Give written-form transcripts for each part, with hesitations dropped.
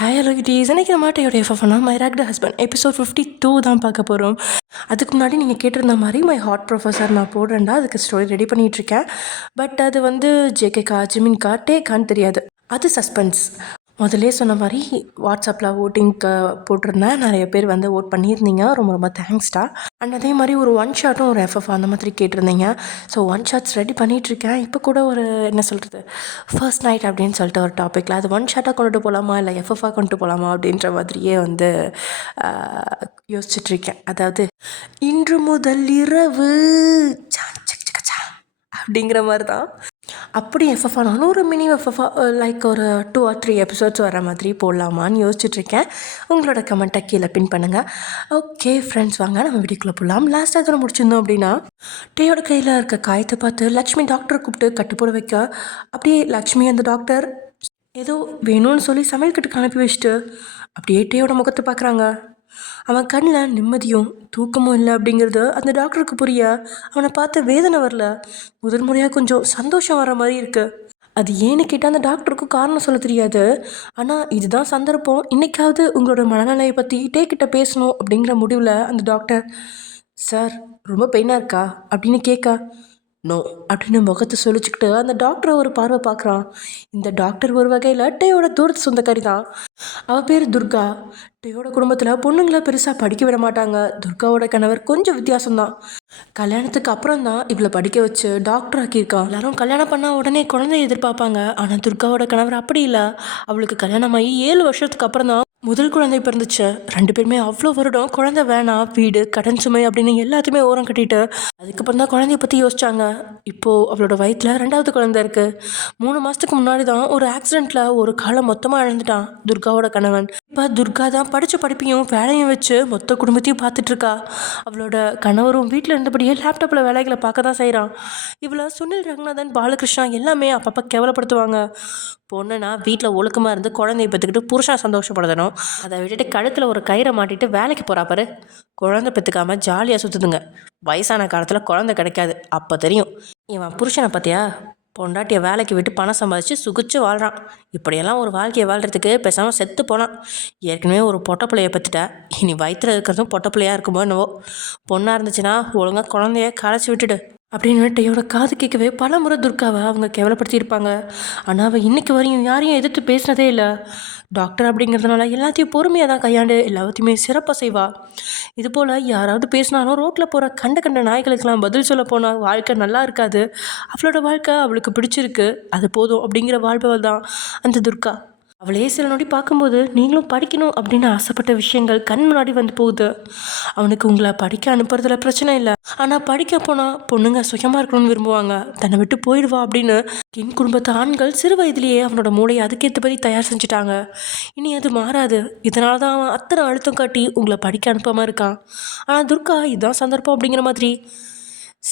Hi hello kitties, இன்றைக்கி நம்ம டேயோடைய எஃப்எஃப்னா my rocked husband episode 52 தான் பார்க்க போகிறோம். அதுக்கு முன்னாடி நீங்கள் கேட்டிருந்த மாதிரி மை ஹாட் ப்ரொஃபஸர் நான் போடுறேன்டா, அதுக்கு ஸ்டோரி ரெடி பண்ணிகிட்ருக்கேன். பட் அது வந்து ஜேகேக்கா ஜிமின்கா டேக்கான்னு தெரியாது, அது சஸ்பென்ஸ். முதல்லே சொன்ன மாதிரி வாட்ஸ்அப்பில் ஓட்டிங்க்கு போட்டிருந்தேன். நிறைய பேர் வந்து ஓட் பண்ணியிருந்தீங்க, ரொம்ப ரொம்ப தேங்க்ஸ்டா. அண்ட் அதே மாதிரி ஒரு ஒன் ஷாட்டும் ஒரு எஃப்எஃப் அந்த மாதிரி கேட்டிருந்தீங்க. ஸோ ஒன் ஷாட்ஸ் ரெடி பண்ணிகிட்ருக்கேன். இப்போ கூட ஒரு என்ன சொல்கிறது, ஃபர்ஸ்ட் நைட் அப்படின்னு சொல்லிட்டு ஒரு டாப்பிக்கில் அது ஒன் ஷாட்டாக கொண்டுட்டு போகலாமா இல்லை எஃப்எஃபாக கொண்டுட்டு போகலாமா அப்படின்ற மாதிரியே வந்து யோசிச்சுட்ருக்கேன். அதாவது இன்று முதல் இரவு அப்படிங்கிற மாதிரி தான். அப்படி எஃப்எஃபானாலும் ஒரு மினி எஃப்எஃபா லைக் ஒரு 2 or 3 எபிசோட்ஸ் வர மாதிரி போடலாமான்னு யோசிச்சுட்ருக்கேன். உங்களோட கமெண்ட்டை கீழே பின் பண்ணுங்கள். ஓகே ஃப்ரெண்ட்ஸ், வாங்க நம்ம வீடியோக்குள்ளே போடலாம். லாஸ்ட்டாக எத்தனை முடிச்சிருந்தோம் அப்படின்னா, டேயோட கையில் இருக்க காயத்தை பார்த்து லக்ஷ்மி டாக்டரை கூப்பிட்டு கட்டுப்போட வைக்க, அப்படியே லக்ஷ்மி அந்த டாக்டர் ஏதோ வேணும்னு சொல்லி சமையல் கட்டுக்கு அனுப்பி வச்சுட்டு அப்படியே டேயோட முகத்தை பார்க்குறாங்க. அவன் கண்ணில் நிம்மதியும் தூக்கமும் இல்லை அப்படிங்கிறது அந்த டாக்டருக்கு புரிய அவனை பார்த்து வேதனை வரல, முதல் முறையாக கொஞ்சம் சந்தோஷம் வர மாதிரி இருக்குது. அது ஏன்னு கேட்டால் அந்த டாக்டருக்கும் காரணம் சொல்ல தெரியாது. ஆனால் இதுதான் சந்தர்ப்பம், இன்றைக்காவது உங்களோட மனநிலையை பற்றி டேக்கிட்ட பேசணும் அப்படிங்கிற முடிவில் அந்த டாக்டர், சார் ரொம்ப பெயினாக இருக்கா அப்படின்னு கேட்க, நோ அப்படின்னு முகத்தை சொல்லிச்சுக்கிட்டு அந்த டாக்டரை ஒரு பார்வை பார்க்குறான். இந்த டாக்டர் ஒரு வகையில் டேயோட தூரத்து சொந்தக்காரி தான். அவள் பேர் துர்கா. டேயோட குடும்பத்தில் பொண்ணுங்களை பெருசாக படிக்க விட மாட்டாங்க. துர்காவோட கணவர் கொஞ்சம் வித்தியாசம்தான். கல்யாணத்துக்கு அப்புறம் தான் இவளை படிக்க வச்சு டாக்டர் ஆக்கியிருக்கான். எல்லாரும் கல்யாணம் பண்ணால் உடனே குழந்தைய எதிர்பார்ப்பாங்க. ஆனால் துர்காவோட கணவர் அப்படி இல்லை. அவளுக்கு கல்யாணம் ஆகி 7 வருஷத்துக்கு அப்புறம் தான் முதல் குழந்தை பிறந்துச்சு. 2 பேருமே அவ்வளோ வருடம் குழந்தை வேணாம், வீடு கடன் சுமை அப்படின்னு எல்லாத்தையுமே ஓரம் கட்டிட்டு அதுக்கப்புறம் தான் குழந்தைய பற்றி யோசிச்சாங்க. இப்போது அவளோட வயிற்றில் 2வது குழந்தை இருக்குது. 3 மாதத்துக்கு முன்னாடி தான் ஒரு ஆக்சிடெண்ட்டில் ஒரு காலை மொத்தமாக இழந்துட்டான் துர்காவோட கணவன். இப்போ துர்கா தான் படித்த படிப்பையும் வேலையும் வச்சு மொத்த குடும்பத்தையும் பார்த்துட்ருக்கா. அவளோட கணவரும் வீட்டில் இருந்தபடியே லேப்டாப்பில் வேலைகளை பார்க்க தான் செய்கிறான். இவளை சுனில் ரங்கநாதன் பாலகிருஷ்ணா எல்லாமே அப்பப்போ கேவலப்படுத்துவாங்க. பொண்ணுனா வீட்டில் ஒழுக்கமாக இருந்து குழந்தைய பெற்றுக்கிட்டு புருஷன் சந்தோஷப்படுத்தணும், அதை விட்டுட்டு கழுத்தில் ஒரு கயிறை மாட்டிட்டு வேலைக்கு போகிறா பாரு. குழந்தை பெற்றுக்காமல் ஜாலியாக சுற்றுதுங்க. வயசான காலத்தில் குழந்தை கிடைக்காது, அப்போ தெரியும். இவன் புருஷனை பார்த்தியா, பொண்டாட்டியை வேலைக்கு விட்டு பணம் சம்பாதிச்சு சுகிச்சு வாழ்கிறான். இப்படியெல்லாம் ஒரு வாழ்க்கையை வாழ்கிறதுக்கு பேசாமல் செத்து போனான். ஏற்கனவே ஒரு பொட்டை பிள்ளையை பற்றிட்டா, இனி வயிற்றில் இருக்கிறதும் பொட்டை பிள்ளையாக இருக்குமோ என்னவோ. பொண்ணாக இருந்துச்சுன்னா ஒழுங்காக குழந்தைய களைச்சி விட்டுடு அப்படின்னு டேயோட காது கேட்கவே பல முறை துர்காவை அவங்க கேவலப்படுத்தியிருப்பாங்க. ஆனால் அவள் இன்றைக்கு வரையும் யாரையும் எதிர்த்து பேசினதே இல்லை. டாக்டர் அப்படிங்கிறதுனால எல்லாத்தையும் பொறுமையாக தான் கையாண்டு எல்லாத்தையுமே சிறப்பாக செய்வாள். இதுபோல் யாராவது பேசினாலும் ரோட்டில் போகிற கண்ட கண்ட நாய்களுக்கெல்லாம் பதில் சொல்ல போனால் வாழ்க்கை நல்லா இருக்காது. அவளோட வாழ்க்கை அவளுக்கு பிடிச்சிருக்கு, அது போதும் அப்படிங்கிற வாழ்பவள் தான் அந்த துர்கா. அவளே சில நொடி பார்க்கும்போது நீங்களும் படிக்கணும் அப்படின்னு ஆசைப்பட்ட விஷயங்கள் கண் முன்னாடி வந்து போகுது. அவனுக்கு உங்களை படிக்க அனுப்புறதுல பிரச்சனை இல்லை. ஆனால் படிக்க போனால் பொண்ணுங்க சுயமாக இருக்கணும்னு விரும்புவாங்க, தன்னை விட்டு போயிடுவா அப்படின்னு என் குடும்பத்து ஆண்கள் சிறு வயதிலேயே அவனோட மூளையை அதுக்கேற்றபடி தயார் செஞ்சுட்டாங்க. இனி அது மாறாது. இதனால தான் அவன் அத்தனை அழுத்தம் காட்டி உங்களை படிக்க அனுப்பாமல் இருக்கான். ஆனால் துர்கா இதுதான் சந்தர்ப்பம் அப்படிங்கிற மாதிரி,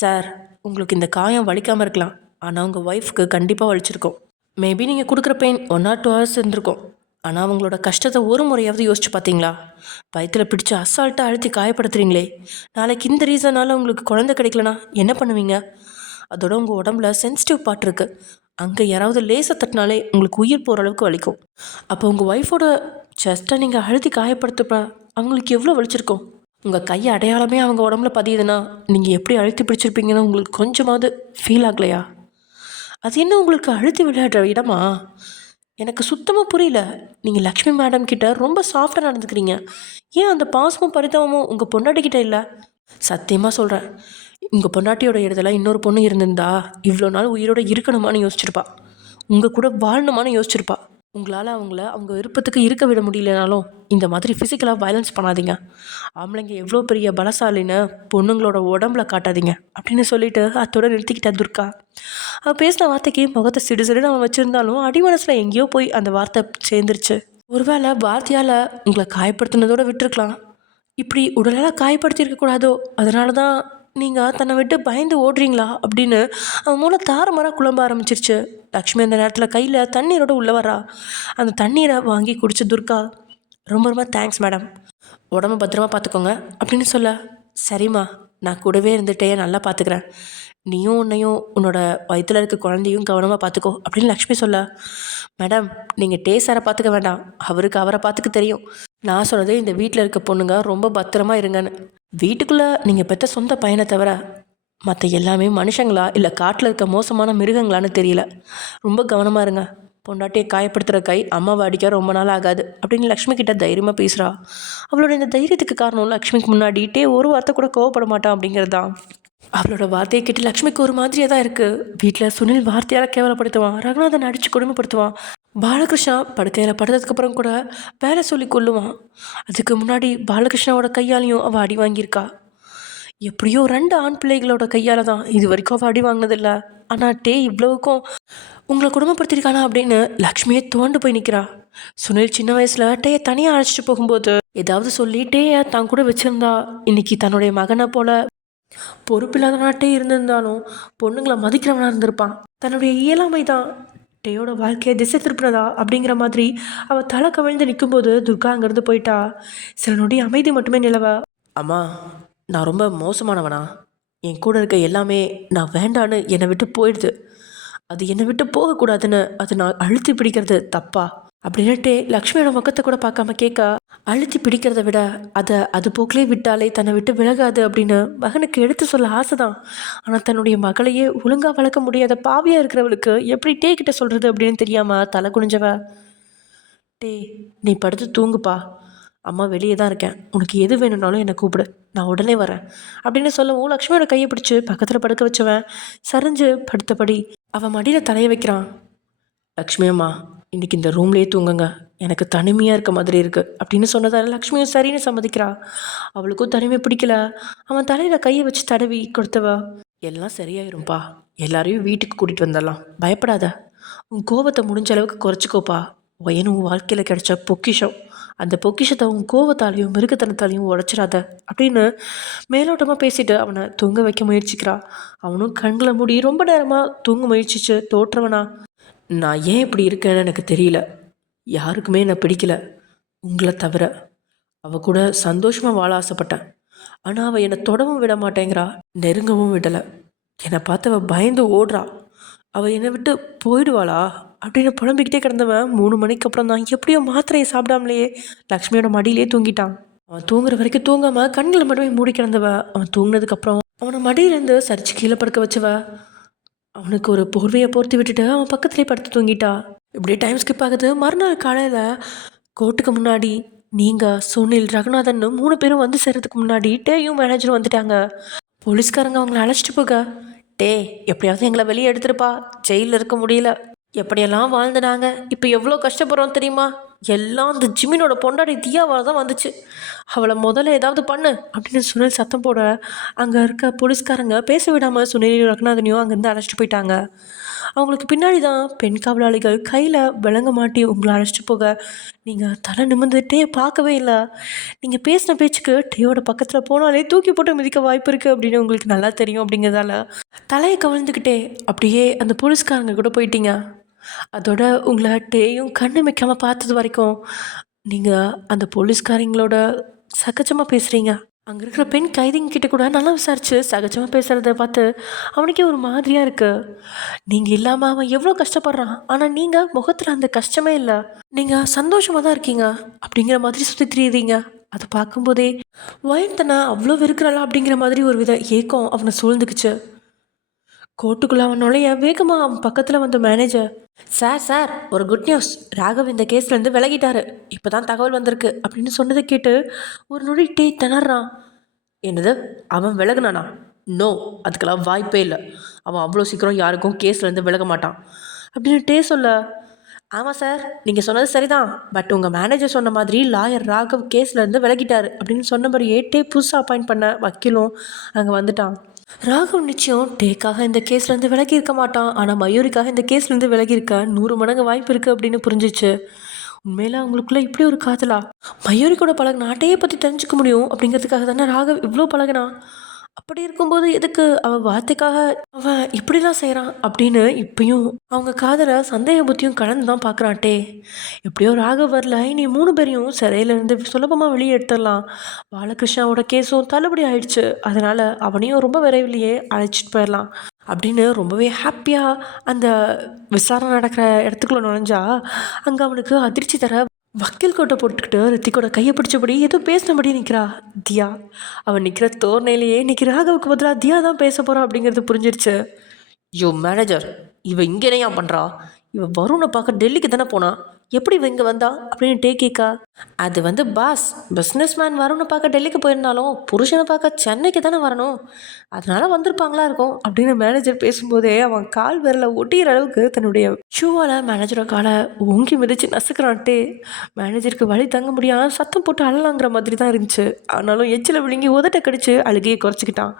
சார் உங்களுக்கு இந்த காயம் வலிக்காமல் இருக்கலாம், ஆனால் உங்கள் ஒய்ஃப்க்கு கண்டிப்பாக வலிச்சிருக்கும். மேபி நீங்கள் கொடுக்குற பெயின் 1 or 2 hours இருந்திருக்கும். ஆனால் அவங்களோட கஷ்டத்தை ஒரு முறையாவது யோசிச்சு பார்த்தீங்களா? வயிற்றில் பிடிச்சி அசால்ட்டாக அழுத்தி காயப்படுத்துறீங்களே, நாளைக்கு இந்த ரீசனால் உங்களுக்கு குழந்தை கிடைக்கலனா என்ன பண்ணுவீங்க? அதோட உங்கள் உடம்புல சென்சிட்டிவ் பார்ட் இருக்குது, அங்கே யாராவது லேசாக தட்டினாலே உங்களுக்கு உயிர் போகிற அளவுக்கு வலிக்கும். அப்போ உங்கள் ஒய்ஃபோட செஸ்ட்டை நீங்கள் அழுத்தி காயப்படுத்தப்ப அவங்களுக்கு எவ்வளோ வலிச்சிருக்கும்? உங்கள் கை அடையாளமே அவங்க உடம்புல பதியுதுன்னா நீங்கள் எப்படி அழுத்தி பிடிச்சிருப்பீங்கன்னு உங்களுக்கு கொஞ்சமாவது ஃபீல் ஆகலையா? அது என்ன உங்களுக்கு அழுத்தி விளையாடுற இடமா? எனக்கு சுத்தமாக புரியல. நீங்கள் லக்ஷ்மி மேடம் கிட்ட ரொம்ப சாஃப்டாக நடந்துக்கிறீங்க, ஏன் அந்த பாசமும் பரிதாபமும் உங்கள் பொண்டாட்டிக்கிட்ட இல்லை? சத்தியமாக சொல்கிறேன், உங்கள் பொண்டாட்டியோட இடத்துல இன்னொரு பொண்ணு இருந்திருந்தா இவ்வளோ நாள் உயிரோடு இருக்கணுமான்னு யோசிச்சிருப்பா, உங்கள் கூட வாழணுமான்னு யோசிச்சிருப்பா. உங்களால் அவங்கள அவங்க விருப்பத்துக்கு இருக்க விட முடியலனாலும் இந்த மாதிரி ஃபிசிக்கலாக வயலன்ஸ் பண்ணாதீங்க. ஆம்பளைங்க எவ்வளோ பெரிய பலசாலின்னு பொண்ணுங்களோட உடம்புல காட்டாதீங்க அப்படின்னு சொல்லிட்டு அத்தோட நிறுத்திக்கிட்டா துர்கா. அவன் பேசின வார்த்தைக்கு முகத்தை சிடு சிடுன்னு அவன் வச்சுருந்தாலும் அடி மனசில் எங்கேயோ போய் அந்த வார்த்தை சேர்ந்துருச்சு. ஒருவேளை வார்த்தையால் உங்களை காயப்படுத்தினதோடு விட்டுருக்கலாம், இப்படி உடலால் காயப்படுத்தியிருக்கக்கூடாதோ, அதனால தான் நீங்கள் தன்னை விட்டு பயந்து ஓடுறீங்களா அப்படின்னு அவன் மூலம் தாறுமாறாக குழம்ப ஆரம்பிச்சிருச்சு. லக்ஷ்மி அந்த நேரத்தில் கையில் தண்ணீரோடு உள்ளே வரா. அந்த தண்ணீரை வாங்கி குடிச்ச துர்கா, ரொம்ப ரொம்ப தேங்க்ஸ் மேடம், உடம்பு பத்திரமா பார்த்துக்கோங்க அப்படின்னு சொல்ல, சரிம்மா நான் கூடவே இருந்துகிட்டே நல்லா பார்த்துக்கிறேன், நீயும் உன்னையும் உன்னோட வயித்துல இருக்க குழந்தையும் கவனமாக பார்த்துக்கோ அப்படின்னு லக்ஷ்மி சொல்ல, மேடம் நீங்கள் டே சாரை பார்த்துக்க வேண்டாம், அவருக்கு அவரை பார்த்துக்க தெரியும். நான் சொன்னது இந்த வீட்டில் இருக்க பொண்ணுங்க ரொம்ப பத்திரமா இருங்கன்னு. வீட்டுக்குள்ளே நீங்கள் பெற்ற சொந்த பையனை தவிர மற்ற எல்லாமே மனுஷங்களா இல்லை காட்டில் இருக்க மோசமான மிருகங்களான்னு தெரியல. ரொம்ப கவனமாக இருங்க. பொண்டாட்டியை காயப்படுத்துகிற கை அம்மாவை அடிக்க ரொம்ப நாள் ஆகாது அப்படின்னு லக்ஷ்மி கிட்ட தைரியமாக பேசுகிறா. அவளோட இந்த தைரியத்துக்கு காரணம் லக்ஷ்மிக்கு முன்னாடி டே ஒரு வார்த்தை கூட கோவப்பட மாட்டான் அப்படிங்கிறது தான். அவளோட வார்த்தையை கேட்டு லக்ஷ்மிக்கு ஒரு மாதிரியாக தான் இருக்குது. வீட்டில் சுனில் வார்த்தையால் கேவலப்படுத்துவான், ரகுநாதன் அடித்து கொடுமைப்படுத்துவான், பாலகிருஷ்ணா படுக்கையில் படுத்ததுக்கப்புறம் கூட வேலை சொல்லி கொள்ளுவான். அதுக்கு முன்னாடி பாலகிருஷ்ணாவோட கையாலையும் அவள் அடி வாங்கியிருக்கா. எப்படியோ 2 ஆண் பிள்ளைகளோட கையால் தான் இது வரைக்கும் அவள் அடி வாங்கினதில்லை. ஆனால் டே இவ்வளவுக்கும் உங்களை குடும்பப்படுத்திருக்கானா அப்படின்னு லக்ஷ்மியே தோண்டு போய் நிற்கிறா. சுனில் சின்ன வயசில் டேயை தனியாக அழைச்சிட்டு போகும்போது ஏதாவது சொல்லி டேயை தான் கூட வச்சுருந்தா இன்னைக்கு தன்னுடைய மகனை போல பொறுப்பில்லாதவனாட்டே இருந்திருந்தாலும் பொண்ணுங்களை மதிக்கிறவனாக இருந்திருப்பான். தன்னுடைய இயலாமை தான் டேயோட வாழ்க்கையை திசை திருப்பினதா அப்படிங்கிற மாதிரி அவள் தலை கவிழ்ந்து நிற்கும்போது துர்கா அங்கேருந்து போயிட்டா. சில நொடி அமைதி மட்டுமே நிலவ. அம்மா, நான் ரொம்ப மோசமானவனா? என் கூட இருக்க எல்லாமே நான் வேண்டான்னு என்னை விட்டு போயிடுது. அது என்னை விட்டு போகக்கூடாதுன்னு அது நான் அழுத்தி பிடிக்கிறது தப்பா அப்படின்னுட்டு லக்ஷ்மியோட முகத்தை கூட பார்க்காம கேட்க, அழுத்தி பிடிக்கிறத விட அதை அது போக்கிலே விட்டாலே தன்னை விட்டு விலகாது அப்படின்னு மகனுக்கு எடுத்து சொல்ல ஆசைதான். ஆனால் தன்னுடைய மகளையே ஒழுங்காக வளர்க்க முடியாத பாவியாக இருக்கிறவளுக்கு எப்படி டே கிட்ட சொல்கிறது அப்படின்னு தெரியாமல் தலை குனிஞ்சவ, டே நீ படுத்து தூங்குப்பா, அம்மா வெளியே தான் இருக்கேன், உனக்கு எது வேணும்னாலும் என்னை கூப்பிடு, நான் உடனே வரேன் அப்படின்னு சொல்லவும் லக்ஷ்மியோட கையை பிடிச்சி பக்கத்தில் படுக்க வச்சவன் சரிஞ்சு படுத்தபடி அவன் மடியில் தலையை வைக்கிறான். லக்ஷ்மி அம்மா, இன்றைக்கி இந்த ரூம்லேயே தூங்குங்க, எனக்கு தனிமையாக இருக்க மாதிரி இருக்குது அப்படின்னு சொன்னதால் லக்ஷ்மியும் சரின்னு சம்மதிக்கிறா. அவளுக்கும் தனிமை பிடிக்கல. அவன் தலையில் கையை வச்சு தடவி கொடுத்தவ, எல்லாம் சரியாயிரும்ப்பா, எல்லாரையும் வீட்டுக்கு கூட்டிகிட்டு வந்துடலாம், பயப்படாத, உன் கோபத்தை முடிஞ்ச அளவுக்கு குறைச்சிக்கோப்பா, ஒயன் உன் வாழ்க்கையில் கிடைச்ச பொக்கிஷம், அந்த பொக்கிஷத்தை உன் கோவத்தாலையும் மிருகத்தனத்தாலையும் உடைச்சிடாத அப்படின்னு மேலோட்டமாக பேசிட்டு அவனை தூங்க வைக்க முயற்சிக்கிறா. அவனும் கண்களை மூடி ரொம்ப நேரமாக தூங்க முயற்சிச்சு தோற்றவனா, நான் ஏன் இப்படி இருக்கேன்னு எனக்கு தெரியல, யாருக்குமே என்னை பிடிக்கல உங்களை தவிர, அவள் கூட சந்தோஷமாக வாழ ஆசைப்பட்டேன், ஆனால் அவள் என்னை தொடவும் விட மாட்டேங்கிறா, நெருங்கவும் விடலை, என்னை பார்த்து அவள் பயந்து ஓடுறா, அவள் என்னை விட்டு போயிடுவாளா அப்படின்னு புலம்பிக்கிட்டே கிடந்தவன் 3 மணிக்கு அப்புறம் தான் எப்படியோ மாத்திரையை சாப்பிடாமலேயே லக்ஷ்மியோட மடியிலே தூங்கிட்டான். அவன் தூங்குற வரைக்கும் தூங்காமல் கண்களை மட்டுமே மூடி கிடந்தவ அவன் தூங்கினதுக்கப்புறம் அவனை மடியிலேருந்து சரிச்சு கீழே படுக்க வச்சவ அவனுக்கு ஒரு போர்வையை போர்த்தி விட்டுட்டு அவன் பக்கத்துலேயே படுத்து தூங்கிட்டா. இப்படியே டைம் ஸ்கிப் ஆகுது. மறுநாள் காலையில் கோர்ட்டுக்கு முன்னாடி நீங்கள் சுனில் ரகுநாதன் 3 பேரும் வந்து சேர்றதுக்கு முன்னாடி டேயும் மேனேஜரும் வந்துட்டாங்க. போலீஸ்காரங்க அவங்கள அழைச்சிட்டு போக, டே எப்படியாவது எங்களை வெளியே எடுத்துருப்பா, ஜெயிலில் இருக்க முடியல, எப்படியெல்லாம் வாழ்ந்துனாங்க, இப்போ எவ்வளோ கஷ்டப்படுறோம் தெரியுமா, எல்லாம் அந்த ஜிமினோட பொண்டாடி தியாவால் தான் வந்துச்சு, அவளை முதல்ல ஏதாவது பண்ணு அப்படின்னு சுனில் சத்தம் போட அங்கே இருக்க போலீஸ்காரங்க பேச விடாமல் சுனிலையும் ரகுநாதனையும் அங்கேருந்து அழைச்சிட்டு போயிட்டாங்க. அவங்களுக்கு பின்னாடி தான் பெண் காவலாளிகள் கையில் விளங்க மாட்டி உங்களை அழைச்சிட்டு போக, நீங்கள் தலை நிமிர்ந்துட்டே பார்க்கவே இல்லை, நீங்கள் பேசின பேச்சுக்கு டேயோட பக்கத்தில் போனாலே தூக்கி போட்டு மிதிக்க வாய்ப்பு இருக்குது அப்படின்னு உங்களுக்கு நல்லா தெரியும். அப்படிங்கிறதால தலையை கவிழ்ந்துக்கிட்டே அப்படியே அந்த போலீஸ்காரங்க கூட போயிட்டீங்க. அதோட உங்களை டேயும் கண்ணு வைக்காமல் பார்த்தது வரைக்கும் நீங்கள் அந்த போலீஸ்காரங்களோட சகஜமாக பேசுகிறீங்க. அங்கே இருக்கிற பெண் கைதிங்க கூட நல்லா விசாரித்து சகஜமாக பேசுகிறத பார்த்து அவனுக்கே ஒரு மாதிரியாக இருக்குது. நீங்கள் இல்லாமல் அவன் எவ்வளோ கஷ்டப்படுறான், ஆனால் நீங்கள் முகத்தில் அந்த கஷ்டமே இல்லை, நீங்கள் சந்தோஷமாக தான் இருக்கீங்க அப்படிங்கிற மாதிரி சுற்றி தெரியுறீங்க. அதை பார்க்கும்போதே ஒயன் தன்னை அவ்வளோ வெறுக்கிறாளா அப்படிங்கிற மாதிரி ஒரு வித ஏக்கம் அவனை சூழ்ந்துக்குச்சு. கோர்ட்டுக்குள்ளே அவன் நுழைய வேகமாக அவன் பக்கத்தில் வந்த மேனேஜர், சார் சார் ஒரு குட் நியூஸ், ராகவ் இந்த கேஸ்லேருந்து விலகிட்டாரு, இப்போ தான் தகவல் வந்திருக்கு அப்படின்னு சொன்னதை கேட்டு ஒரு நொடி டே திணறான். என்னது, அவன் விலகுனானா? நோ, அதுக்கெல்லாம் வாய்ப்பே இல்லை, அவன் அவ்வளோ சீக்கிரம் யாருக்கும் கேஸ்லேருந்து விலக மாட்டான் அப்படின்னு டே சொல்ல, ஆமாம் சார் நீங்கள் சொன்னது சரிதான், பட் உங்கள் மேனேஜர் சொன்ன மாதிரி லாயர் ராகவ் கேஸ்லேருந்து விலகிட்டார் அப்படின்னு சொன்னபடியே டே புதுசாக அப்பாயிண்ட் பண்ண வக்கீலும் அங்கே வந்துட்டான். ராகவ் நிச்சயம் டேக்காக இந்த கேஸ்லேருந்து விலகி இருக்க மாட்டான், ஆனால் மயூரிக்காக இந்த கேஸ்லேருந்து விலகியிருக்க 100 மடங்கு வாய்ப்பு இருக்குது அப்படின்னு புரிஞ்சிச்சு. உண்மையில அவங்களுக்குள்ள இப்படி ஒரு காதலா? மயூரி கூட பழகினா டேயை பற்றி தெரிஞ்சுக்க முடியும் அப்படிங்கிறதுக்காக தானே ராகவ் இவ்வளோ பழகினான். அப்படி இருக்கும்போது எதுக்கு அவன் வார்த்தைக்காக அவன் இப்படிலாம் செய்கிறான் அப்படின்னு இப்பயும் அவங்க காதலை சந்தேக புத்தியும் கலந்து தான் பார்க்குறான்ட்டே. எப்படியோ ராகவ் வரல, இனி 3 பேரையும் சிறையிலேருந்து சுலபமாக வெளியே எடுத்துடலாம். பாலகிருஷ்ணாவோட கேஸும் தள்ளுபடி ஆயிடுச்சு, அதனால் அவனையும் ரொம்ப விரைவிலேயே அழைச்சிட்டு போயிடலாம் அப்படின்னு ரொம்பவே ஹாப்பியாக அந்த விசாரணை நடக்கிற இடத்துக்குள்ள நுழைஞ்சா அங்கே அவனுக்கு அதிர்ச்சி தர வக்கீல் கோட்டை போட்டுக்கிட்டு ரித்திகோட கையை பிடிச்சபடி ஏதோ பேசினபடி நிற்கிறா தியா. அவன் நிற்கிற தோர்ணையிலேயே இன்னைக்கு ராகவுக்கு பதிலாக தியா தான் பேச போகிறான் அப்படிங்கிறது புரிஞ்சிருச்சு. யோ மேனேஜர், இவ இங்கே என்னையா பண்ணுறா? இவ வருணை பார்க்க டெல்லிக்கு தானே போனா, எப்படி இவ இங்கே வந்தா அப்படின்னு கேக்கா. அது பாஸ், பிஸ்னஸ் மேன் வருணை பார்க்க டெல்லிக்கு போயிருந்தாலும் புருஷனை பார்க்க சென்னைக்கு தானே வரணும், அதனால வந்திருப்பாங்களா இருக்கும் அப்படின்னு மேனேஜர் பேசும்போதே அவன் கால் விரல ஒட்டிகிற அளவுக்கு தன்னுடைய ஷூவால் மேனேஜரோட காலை ஓங்கி மிதிச்சு நசுக்கிறான்ட்டு. மேனேஜருக்கு வழி தங்க முடியாமல் சத்தம் போட்டு அழலாங்கிற மாதிரி தான் இருந்துச்சு. ஆனாலும் எச்சில் விழுங்கி உதட்ட கடிச்சு அழுகையை குறைச்சிக்கிட்டான்.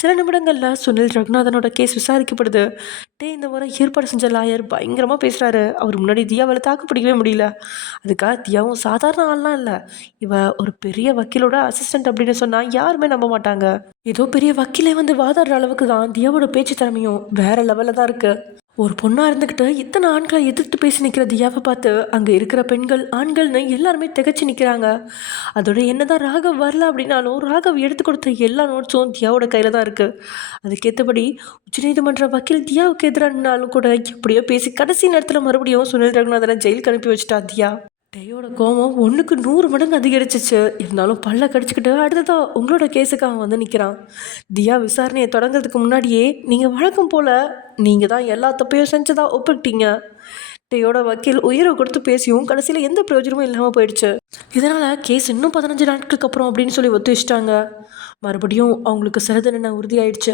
சில நிமிடங்களில் சுனில் ரகுநாதனோட கேஸ் விசாரிக்கப்படுது. இந்த முறை ஏற்பாடு செஞ்ச லாயர் பயங்கரமாக பேசுகிறாரு. அவர் முன்னாடி தியாவால் தாக்கு பிடிக்கவே முடியல. அதுக்காக தியாவும் சாதாரண ஆள்லாம் இல்லை, இவ ஒரு பெரிய வக்கீலோட அசிஸ்டன்ட் அப்படின்னு சொன்னால் யாருமே நம்ப மாட்டாங்க. ஏதோ பெரிய வக்கீலே வாதாடுற அளவுக்கு தான் தியாவோட பேச்சு திறமையும் வேற லெவலில் தான் இருக்குது. ஒரு பொண்ணாக இருந்துக்கிட்டு இத்தனை ஆண்களை எதிர்த்து பேசி நிற்கிற தியாவை பார்த்து அங்கே இருக்கிற பெண்கள் ஆண்கள்னு எல்லாருமே திகச்சு நிற்கிறாங்க. அதோட என்னதான் ராகவ் வரல அப்படின்னாலும் ராகவ் எடுத்து கொடுத்த எல்லா நோட்ஸும் தியாவோட கையில் தான் இருக்குது. அதுக்கேற்றபடி உச்சநீதிமன்ற வக்கீல் தியாவுக்கு எதிரானாலும் கூட எப்படியோ பேசி கடைசி நேரத்தில் மறுபடியும் சுனில் ரகுநாதனை ஜெயிலுக்கு அனுப்பி வச்சுட்டா தியா. டேயோட கோபம் 1க்கு 100 மடங்கு அதிகரிச்சிச்சு. இருந்தாலும் பல்ல கடிச்சிக்கிட்டு அடுத்ததான் உங்களோட கேஸுக்கு அவன் நிற்கிறான். தியா விசாரணையை தொடங்குறதுக்கு முன்னாடியே நீங்கள் வழக்கம் போல் நீங்கள் தான் எல்லா தப்பையும் செஞ்சதா ஒப்புக்கிட்டீங்க. டேயோட வக்கீல் உயிரை கொடுத்து பேசியும் கடைசியில் எந்த பிரயோஜனமும் இல்லாமல் போயிடுச்சு. இதனால் கேஸ் இன்னும் 15 நாட்களுக்கு அப்புறம் அப்படின்னு சொல்லி ஒத்து வச்சிட்டாங்க. மறுபடியும் அவங்களுக்கு சில தண்டனை உறுதியாயிடுச்சு.